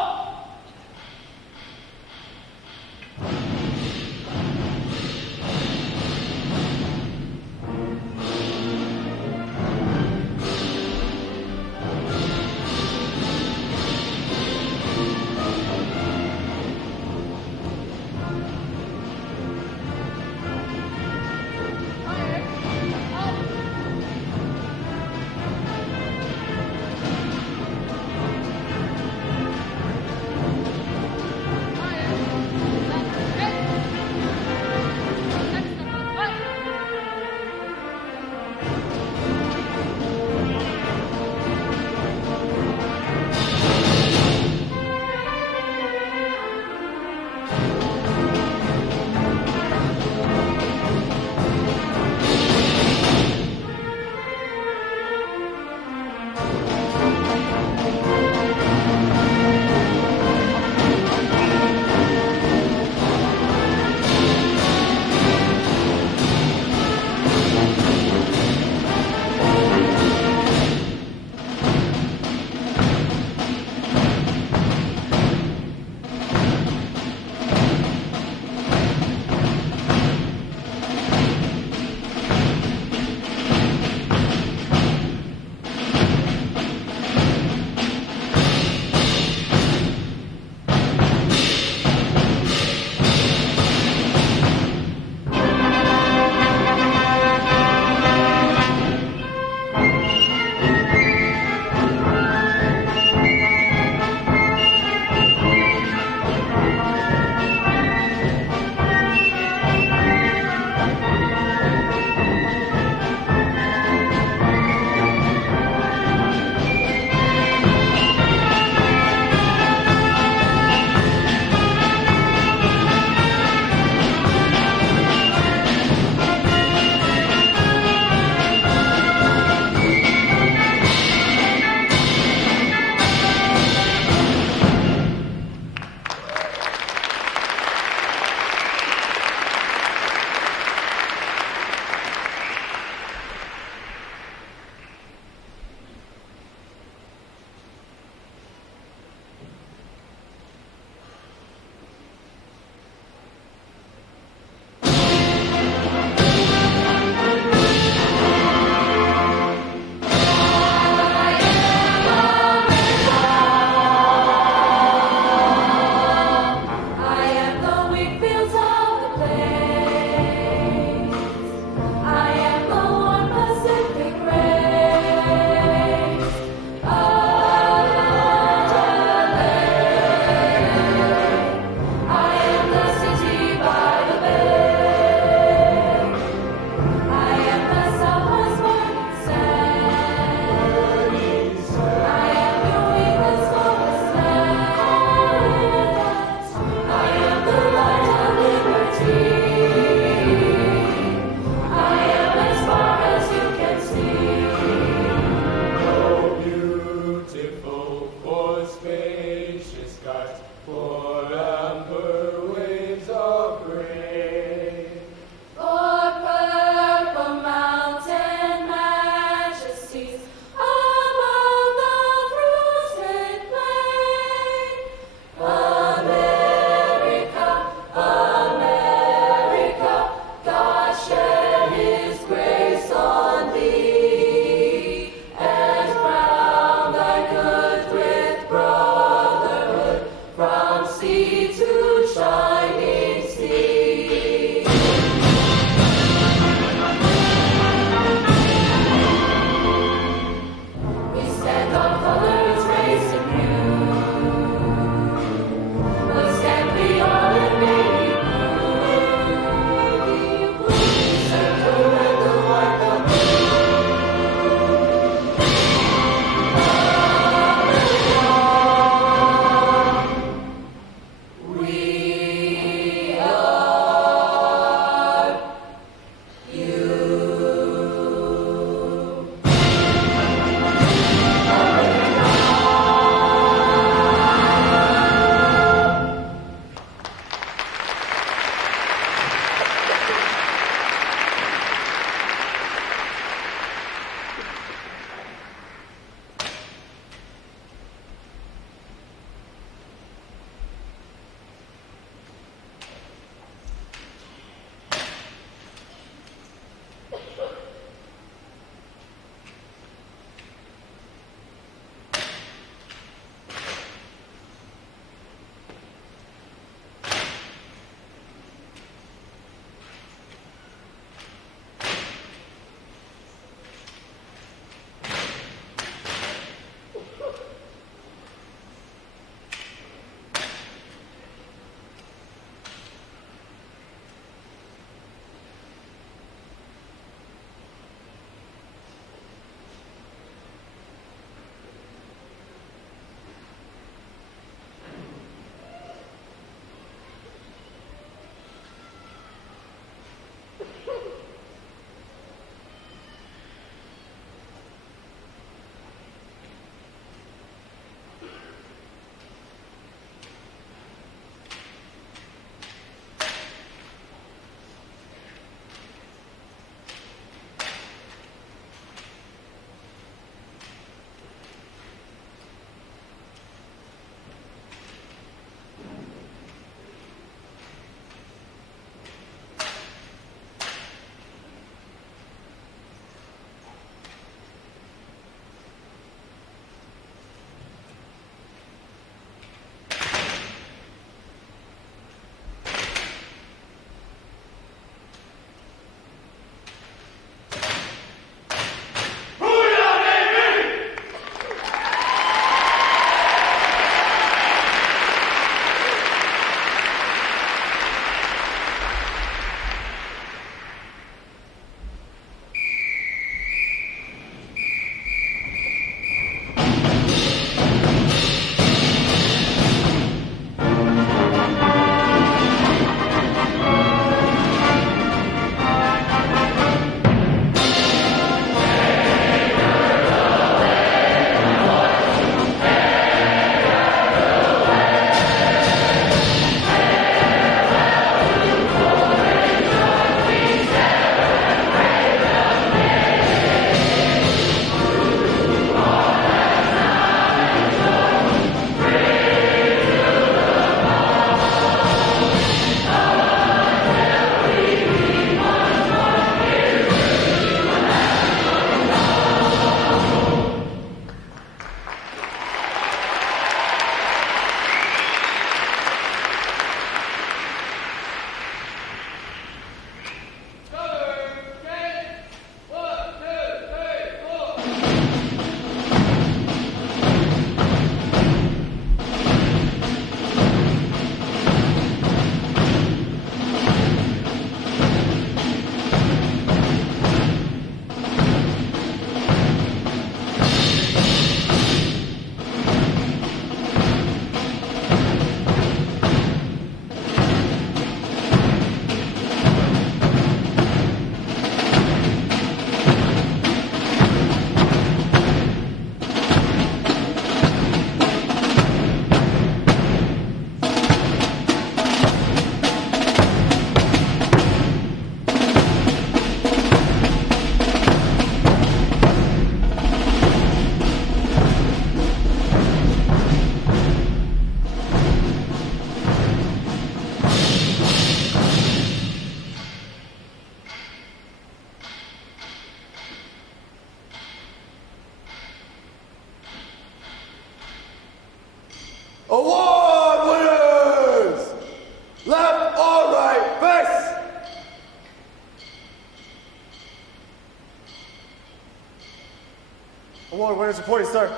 Award winners reporting, sir.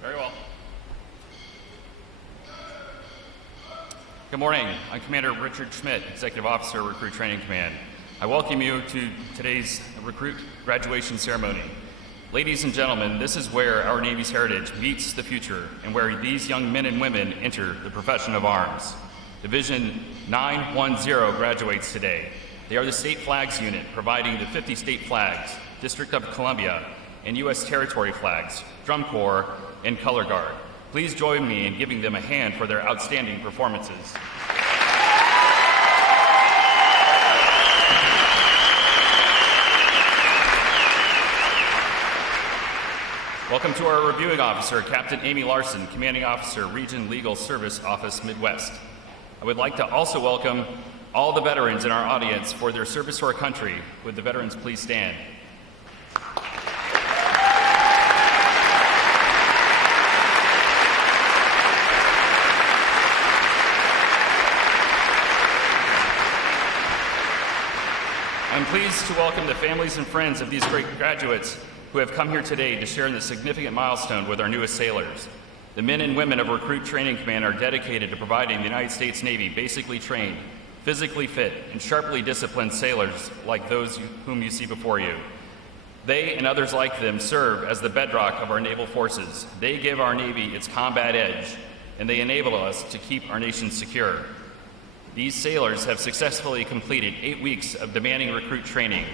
Very well. Good morning. I'm Commander Richard Schmidt, Executive Officer, Recruit Training Command. I welcome you to today's recruit graduation ceremony. Ladies and gentlemen, this is where our Navy's heritage meets the future and where these young men and women enter the profession of arms. Division 910 graduates today. They are the State Flags Unit, providing the 50 state flags, District of Columbia, and U.S. territory flags, Drum Corps, and Color Guard. Please join me in giving them a hand for their outstanding performances. Welcome to our reviewing officer, Captain Amy Larson, Commanding Officer, Region Legal Service Office, Midwest. I would like to also welcome all the veterans in our audience for their service to our country. Would the veterans please stand? I'm pleased to welcome the families and friends of these great graduates who have come here today to share in this significant milestone with our newest sailors. The men and women of Recruit Training Command are dedicated to providing the United States Navy basically trained, physically fit, and sharply disciplined sailors like those whom you see before you. They and others like them serve as the bedrock of our naval forces. They give our Navy its combat edge, and they enable us to keep our nation secure. These sailors have successfully completed 8 weeks of demanding recruit training.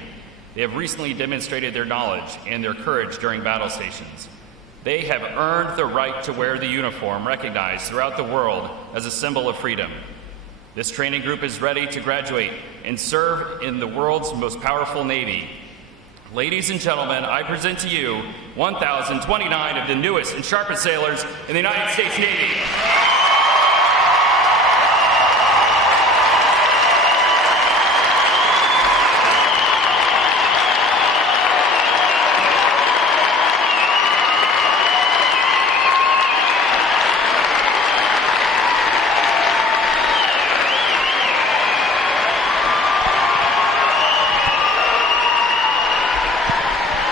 They have recently demonstrated their knowledge and their courage during battle stations. They have earned the right to wear the uniform recognized throughout the world as a symbol of freedom. This training group is ready to graduate and serve in the world's most powerful Navy. Ladies and gentlemen, I present to you 1,029 of the newest and sharpest sailors in the United States Navy.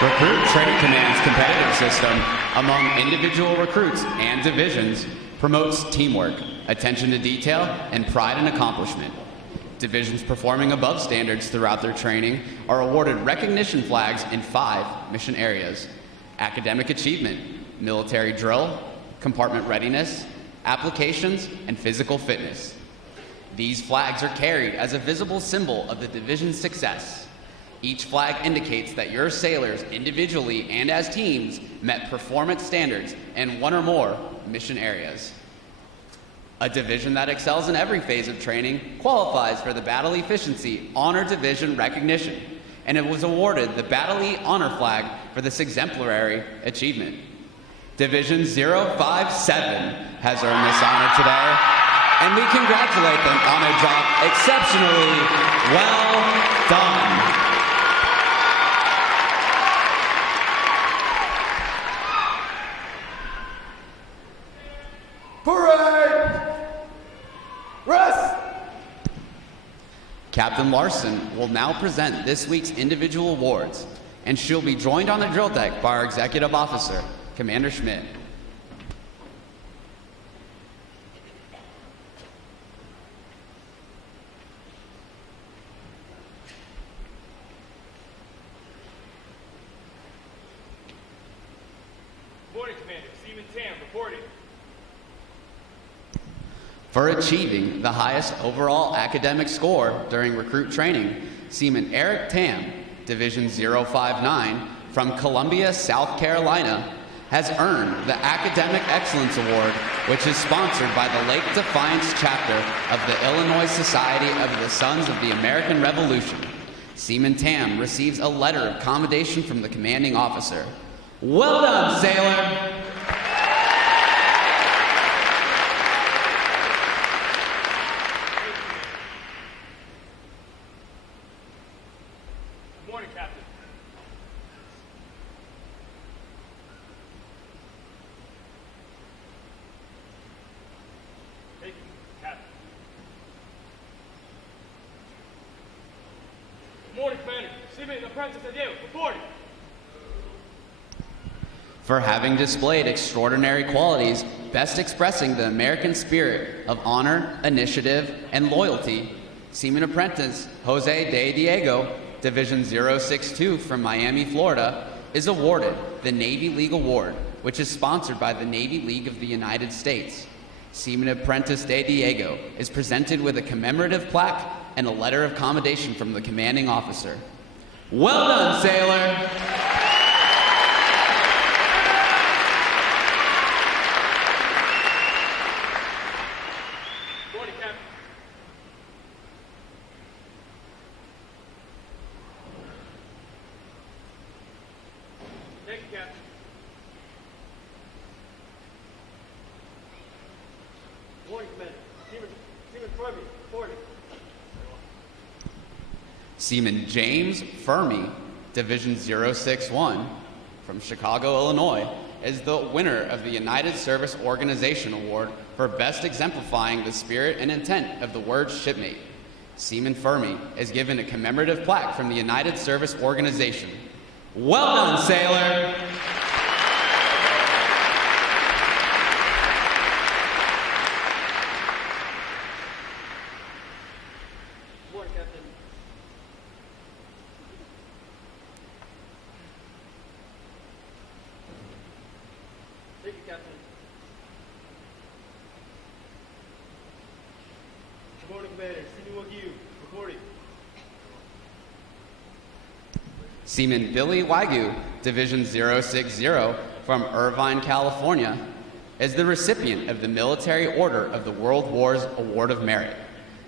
Recruit Training Command's competitive system among individual recruits and divisions promotes teamwork, attention to detail, and pride in accomplishment. Divisions performing above standards throughout their training are awarded recognition flags in 5 mission areas: academic achievement, military drill, compartment readiness, applications, and physical fitness. These flags are carried as a visible symbol of the division's success. Each flag indicates that your sailors, individually and as teams, met performance standards in 1 or more mission areas. A division that excels in every phase of training qualifies for the Battle Efficiency Honor Division recognition, and it was awarded the Battle E Honor Flag for this exemplary achievement. Division 057 has earned this honor today, and we congratulate them on a job exceptionally well done. Parade! Rest! Captain Larson will now present this week's individual awards, and she'll be joined on the drill deck by our Executive Officer, Commander Schmidt. Morning, Commander. Seaman Tam reporting. For achieving the highest overall academic score during recruit training, Seaman Eric Tam, Division 059, from Columbia, South Carolina, has earned the Academic Excellence Award, which is sponsored by the Lake Defiance chapter of the Illinois Society of the Sons of the American Revolution. Seaman Tam receives a letter of commendation from the commanding officer. Well done, sailor! Good morning, Captain. Thank you, Captain. Good morning, Commander. Seaman Apprentice Adele, reporting. for having displayed extraordinary qualities best expressing the American spirit of honor, initiative, and loyalty, Seaman Apprentice Jose De Diego, Division 062 from Miami, Florida, is awarded the Navy League Award, which is sponsored by the Navy League of the United States. Seaman Apprentice De Diego is presented with a commemorative plaque and a letter of commendation from the commanding officer. Well done, sailor! Morning, Capt. Thank you, Capt. Morning, Commander. Seaman Fermi, reporting. Seaman James Fermi, Division 061 from Chicago, Illinois, is the winner of the United Service Organization Award for best exemplifying the spirit and intent of the word shipmate. Seaman Fermi is given a commemorative plaque from the United Service Organization. Well done, sailor! Morning, Captain. Thank you, Captain. Good morning, Commander. Seaman Wagyu, reporting. Seaman Billy Wagyu, Division 060 from Irvine, California, is the recipient of the Military Order of the World War's Award of Merit.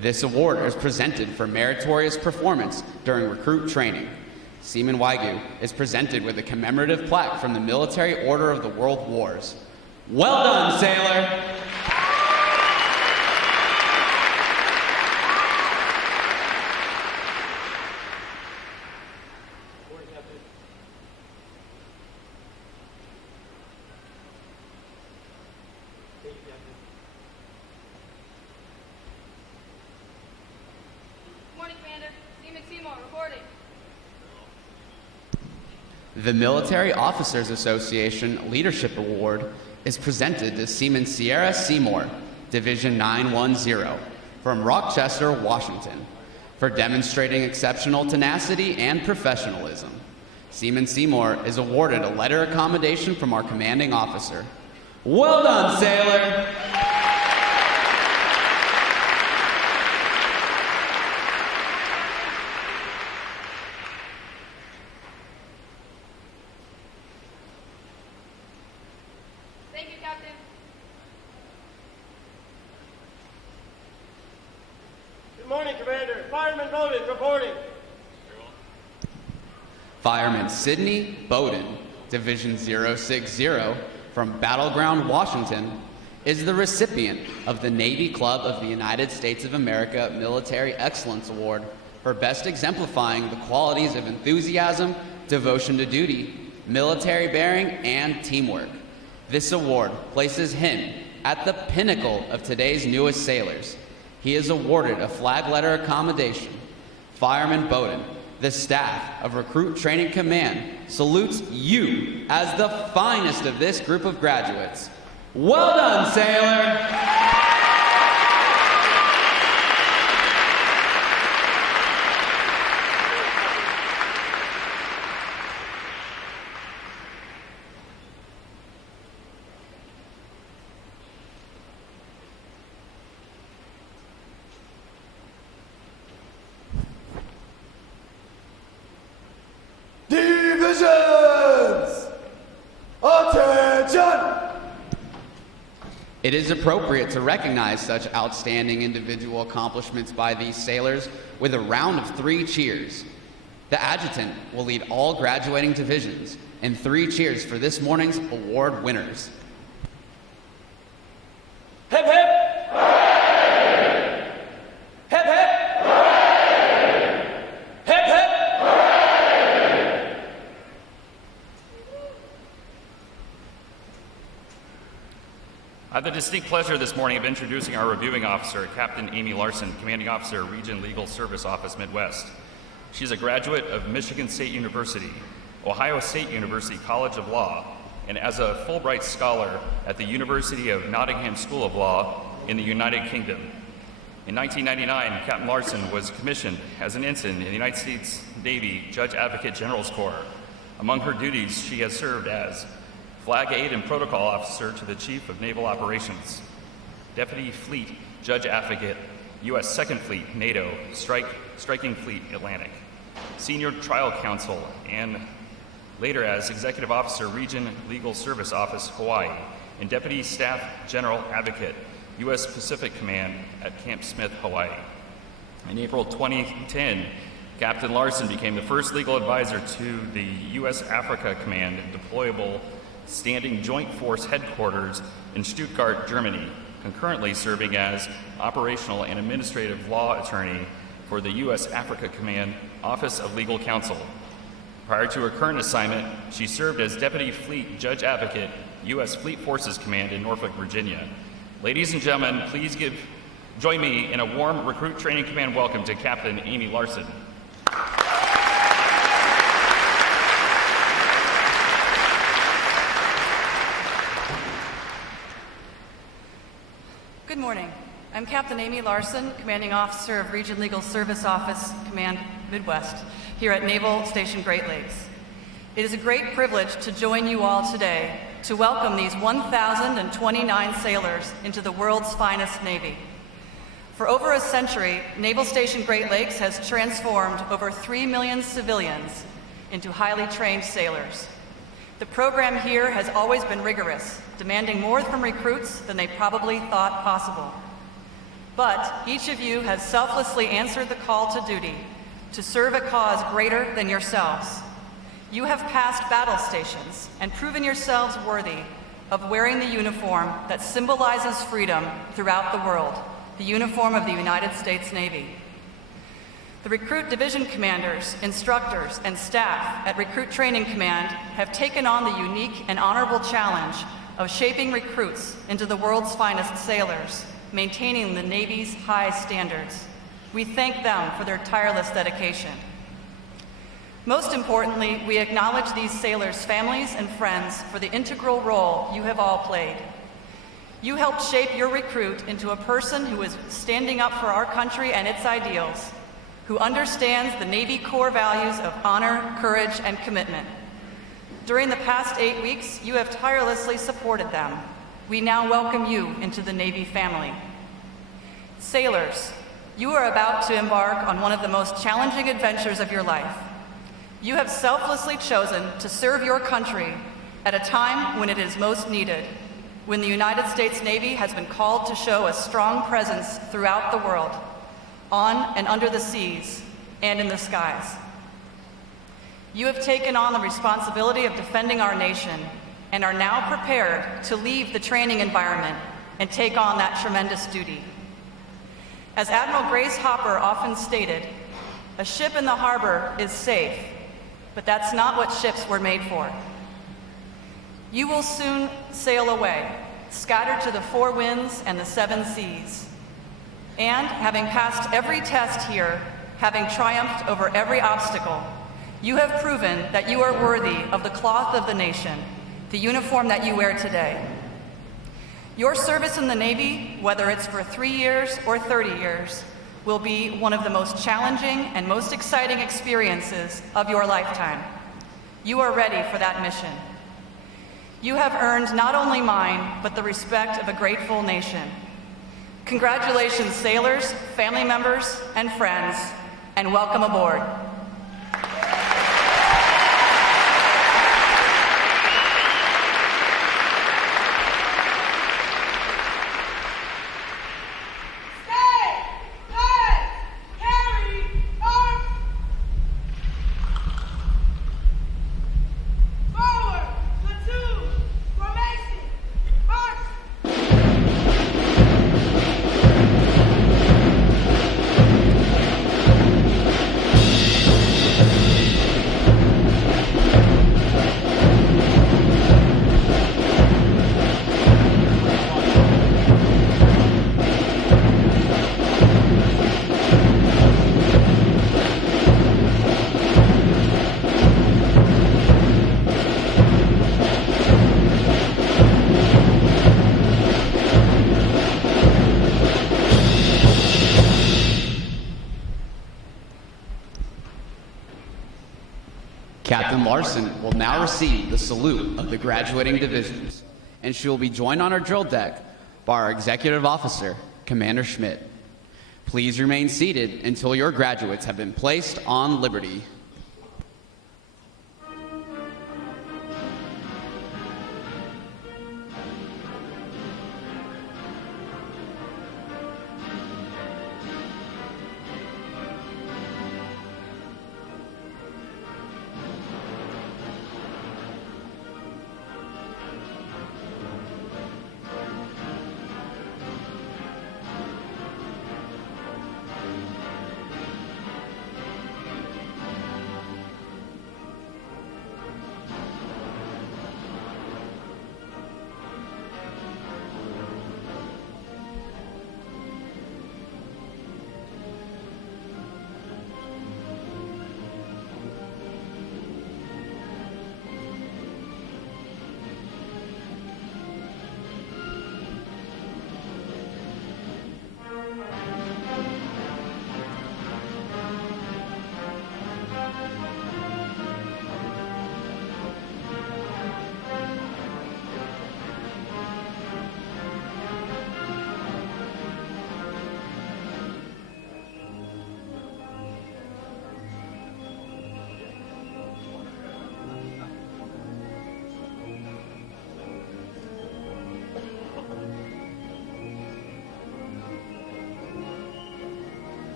This award is presented for meritorious performance during recruit training. Seaman Wagyu is presented with a commemorative plaque from the Military Order of the World Wars. Well done, sailor! Morning, Captain. Thank you, Captain. Morning, Commander. Seaman Seymour, reporting. The Military Officers Association Leadership Award is presented to Seaman Sierra Seymour, Division 910, from Rochester, Washington, for demonstrating exceptional tenacity and professionalism. Seaman Seymour is awarded a letter of commendation from our commanding officer. Well done, sailor! Thank you, Captain. Good morning, Commander. Fireman Bowden, reporting. Fireman Sidney Bowden, Division 060 from Battleground, Washington, is the recipient of the Navy Club of the United States of America Military Excellence Award for best exemplifying the qualities of enthusiasm, devotion to duty, military bearing, and teamwork. This award places him at the pinnacle of today's newest sailors. He is awarded a flag letter of commendation. Fireman Bowden, the staff of Recruit Training Command, salutes you as the finest of this group of graduates. Well done, sailor! Divisions! Attention! It is appropriate to recognize such outstanding individual accomplishments by these sailors with a round of 3 cheers. The adjutant will lead all graduating divisions in 3 cheers for this morning's award winners. Hip, hip! Hip, hip! Hip, hip! I have the distinct pleasure this morning of introducing our reviewing officer, Captain Amy Larson, Commanding Officer, Region Legal Service Office, Midwest. She's a graduate of Michigan State University, Ohio State University College of Law, and as a Fulbright Scholar at the University of Nottingham School of Law in the United Kingdom. In 1999, Captain Larson was commissioned as an ensign in the United States Navy Judge Advocate General's Corps. Among her duties, she has served as Flag Aid and Protocol Officer to the Chief of Naval Operations, Deputy Fleet Judge Advocate, U.S. 2nd Fleet, NATO, Striking Fleet, Atlantic, Senior Trial Counsel, and later as Executive Officer, Region Legal Service Office, Hawaii, and Deputy Staff General Advocate, U.S. Pacific Command at Camp Smith, Hawaii. In April 2010, Captain Larson became the first legal advisor to the U.S. Africa Command deployable Standing Joint Force Headquarters in Stuttgart, Germany, concurrently serving as operational and administrative law attorney for the U.S. Africa Command Office of Legal Counsel. Prior to her current assignment, she served as Deputy Fleet Judge Advocate, U.S. Fleet Forces Command in Norfolk, Virginia. Ladies and gentlemen, please join me in a warm Recruit Training Command welcome to Captain Amy Larson. Good morning. I'm Captain Amy Larson, Commanding Officer of Region Legal Service Office, Command Midwest, here at Naval Station Great Lakes. It is a great privilege to join you all today to welcome these 1,029 sailors into the world's finest Navy. For over a century, Naval Station Great Lakes has transformed over 3 million civilians into highly trained sailors. The program here has always been rigorous, demanding more from recruits than they probably thought possible. But each of you has selflessly answered the call to duty to serve a cause greater than yourselves. You have passed battle stations and proven yourselves worthy of wearing the uniform that symbolizes freedom throughout the world, the uniform of the United States Navy. The Recruit Division Commanders, instructors, and staff at Recruit Training Command have taken on the unique and honorable challenge of shaping recruits into the world's finest sailors, maintaining the Navy's high standards. We thank them for their tireless dedication. Most importantly, we acknowledge these sailors' families and friends for the integral role you have all played. You helped shape your recruit into a person who is standing up for our country and its ideals, who understands the Navy core values of honor, courage, and commitment. During the past 8 weeks, you have tirelessly supported them. We now welcome you into the Navy family. Sailors, you are about to embark on one of the most challenging adventures of your life. You have selflessly chosen to serve your country at a time when it is most needed, when the United States Navy has been called to show a strong presence throughout the world, on and under the seas, and in the skies. You have taken on the responsibility of defending our nation and are now prepared to leave the training environment and take on that tremendous duty. As Admiral Grace Hopper often stated, a ship in the harbor is safe, but that's not what ships were made for. You will soon sail away, scattered to the 4 winds and the 7 seas. And having passed every test here, having triumphed over every obstacle, you have proven that you are worthy of the cloth of the nation, the uniform that you wear today. Your service in the Navy, whether it's for 3 years or 30 years, will be one of the most challenging and most exciting experiences of your lifetime. You are ready for that mission. You have earned not only mine, but the respect of a grateful nation. Congratulations, sailors, family members, and friends, and welcome aboard. Larson will now receive the salute of the graduating divisions, and she will be joined on our drill deck by our executive officer, Commander Schmidt. Please remain seated until your graduates have been placed on liberty.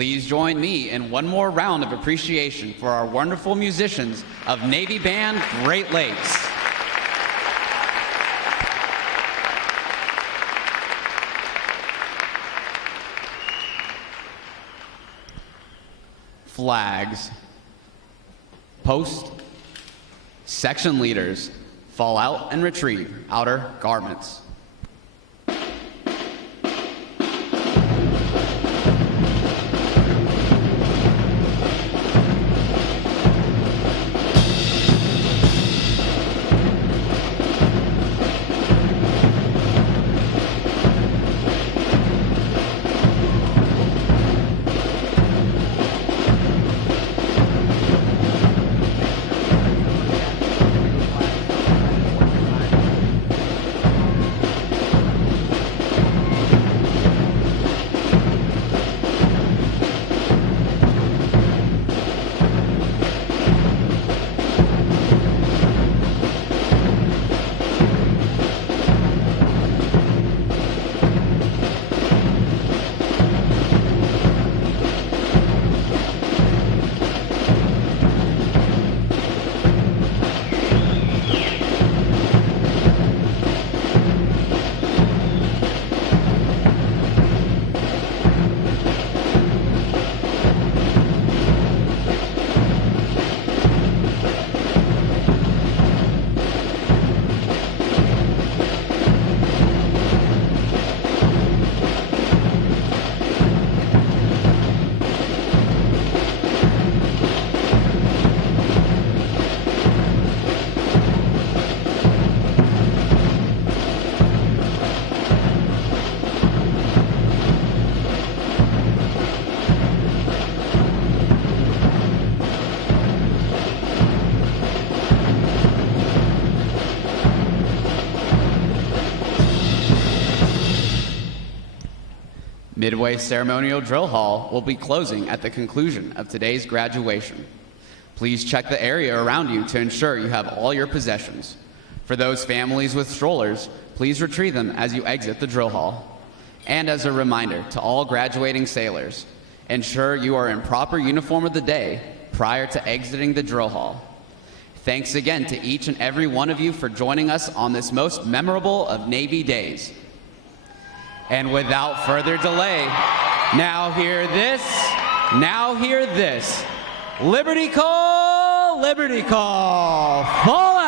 Please join me in one more round of appreciation for our wonderful musicians of Navy Band Great Lakes. Flags. Post. Section leaders, fall out and retrieve outer garments. Midway Ceremonial Drill Hall will be closing at the conclusion of today's graduation. Please check the area around you to ensure you have all your possessions. For those families with strollers, please retrieve them as you exit the drill hall. And as a reminder to all graduating sailors, ensure you are in proper uniform of the day prior to exiting the drill hall. Thanks again to each and every one of you for joining us on this most memorable of Navy days. And without further delay, now hear this, Liberty call, fall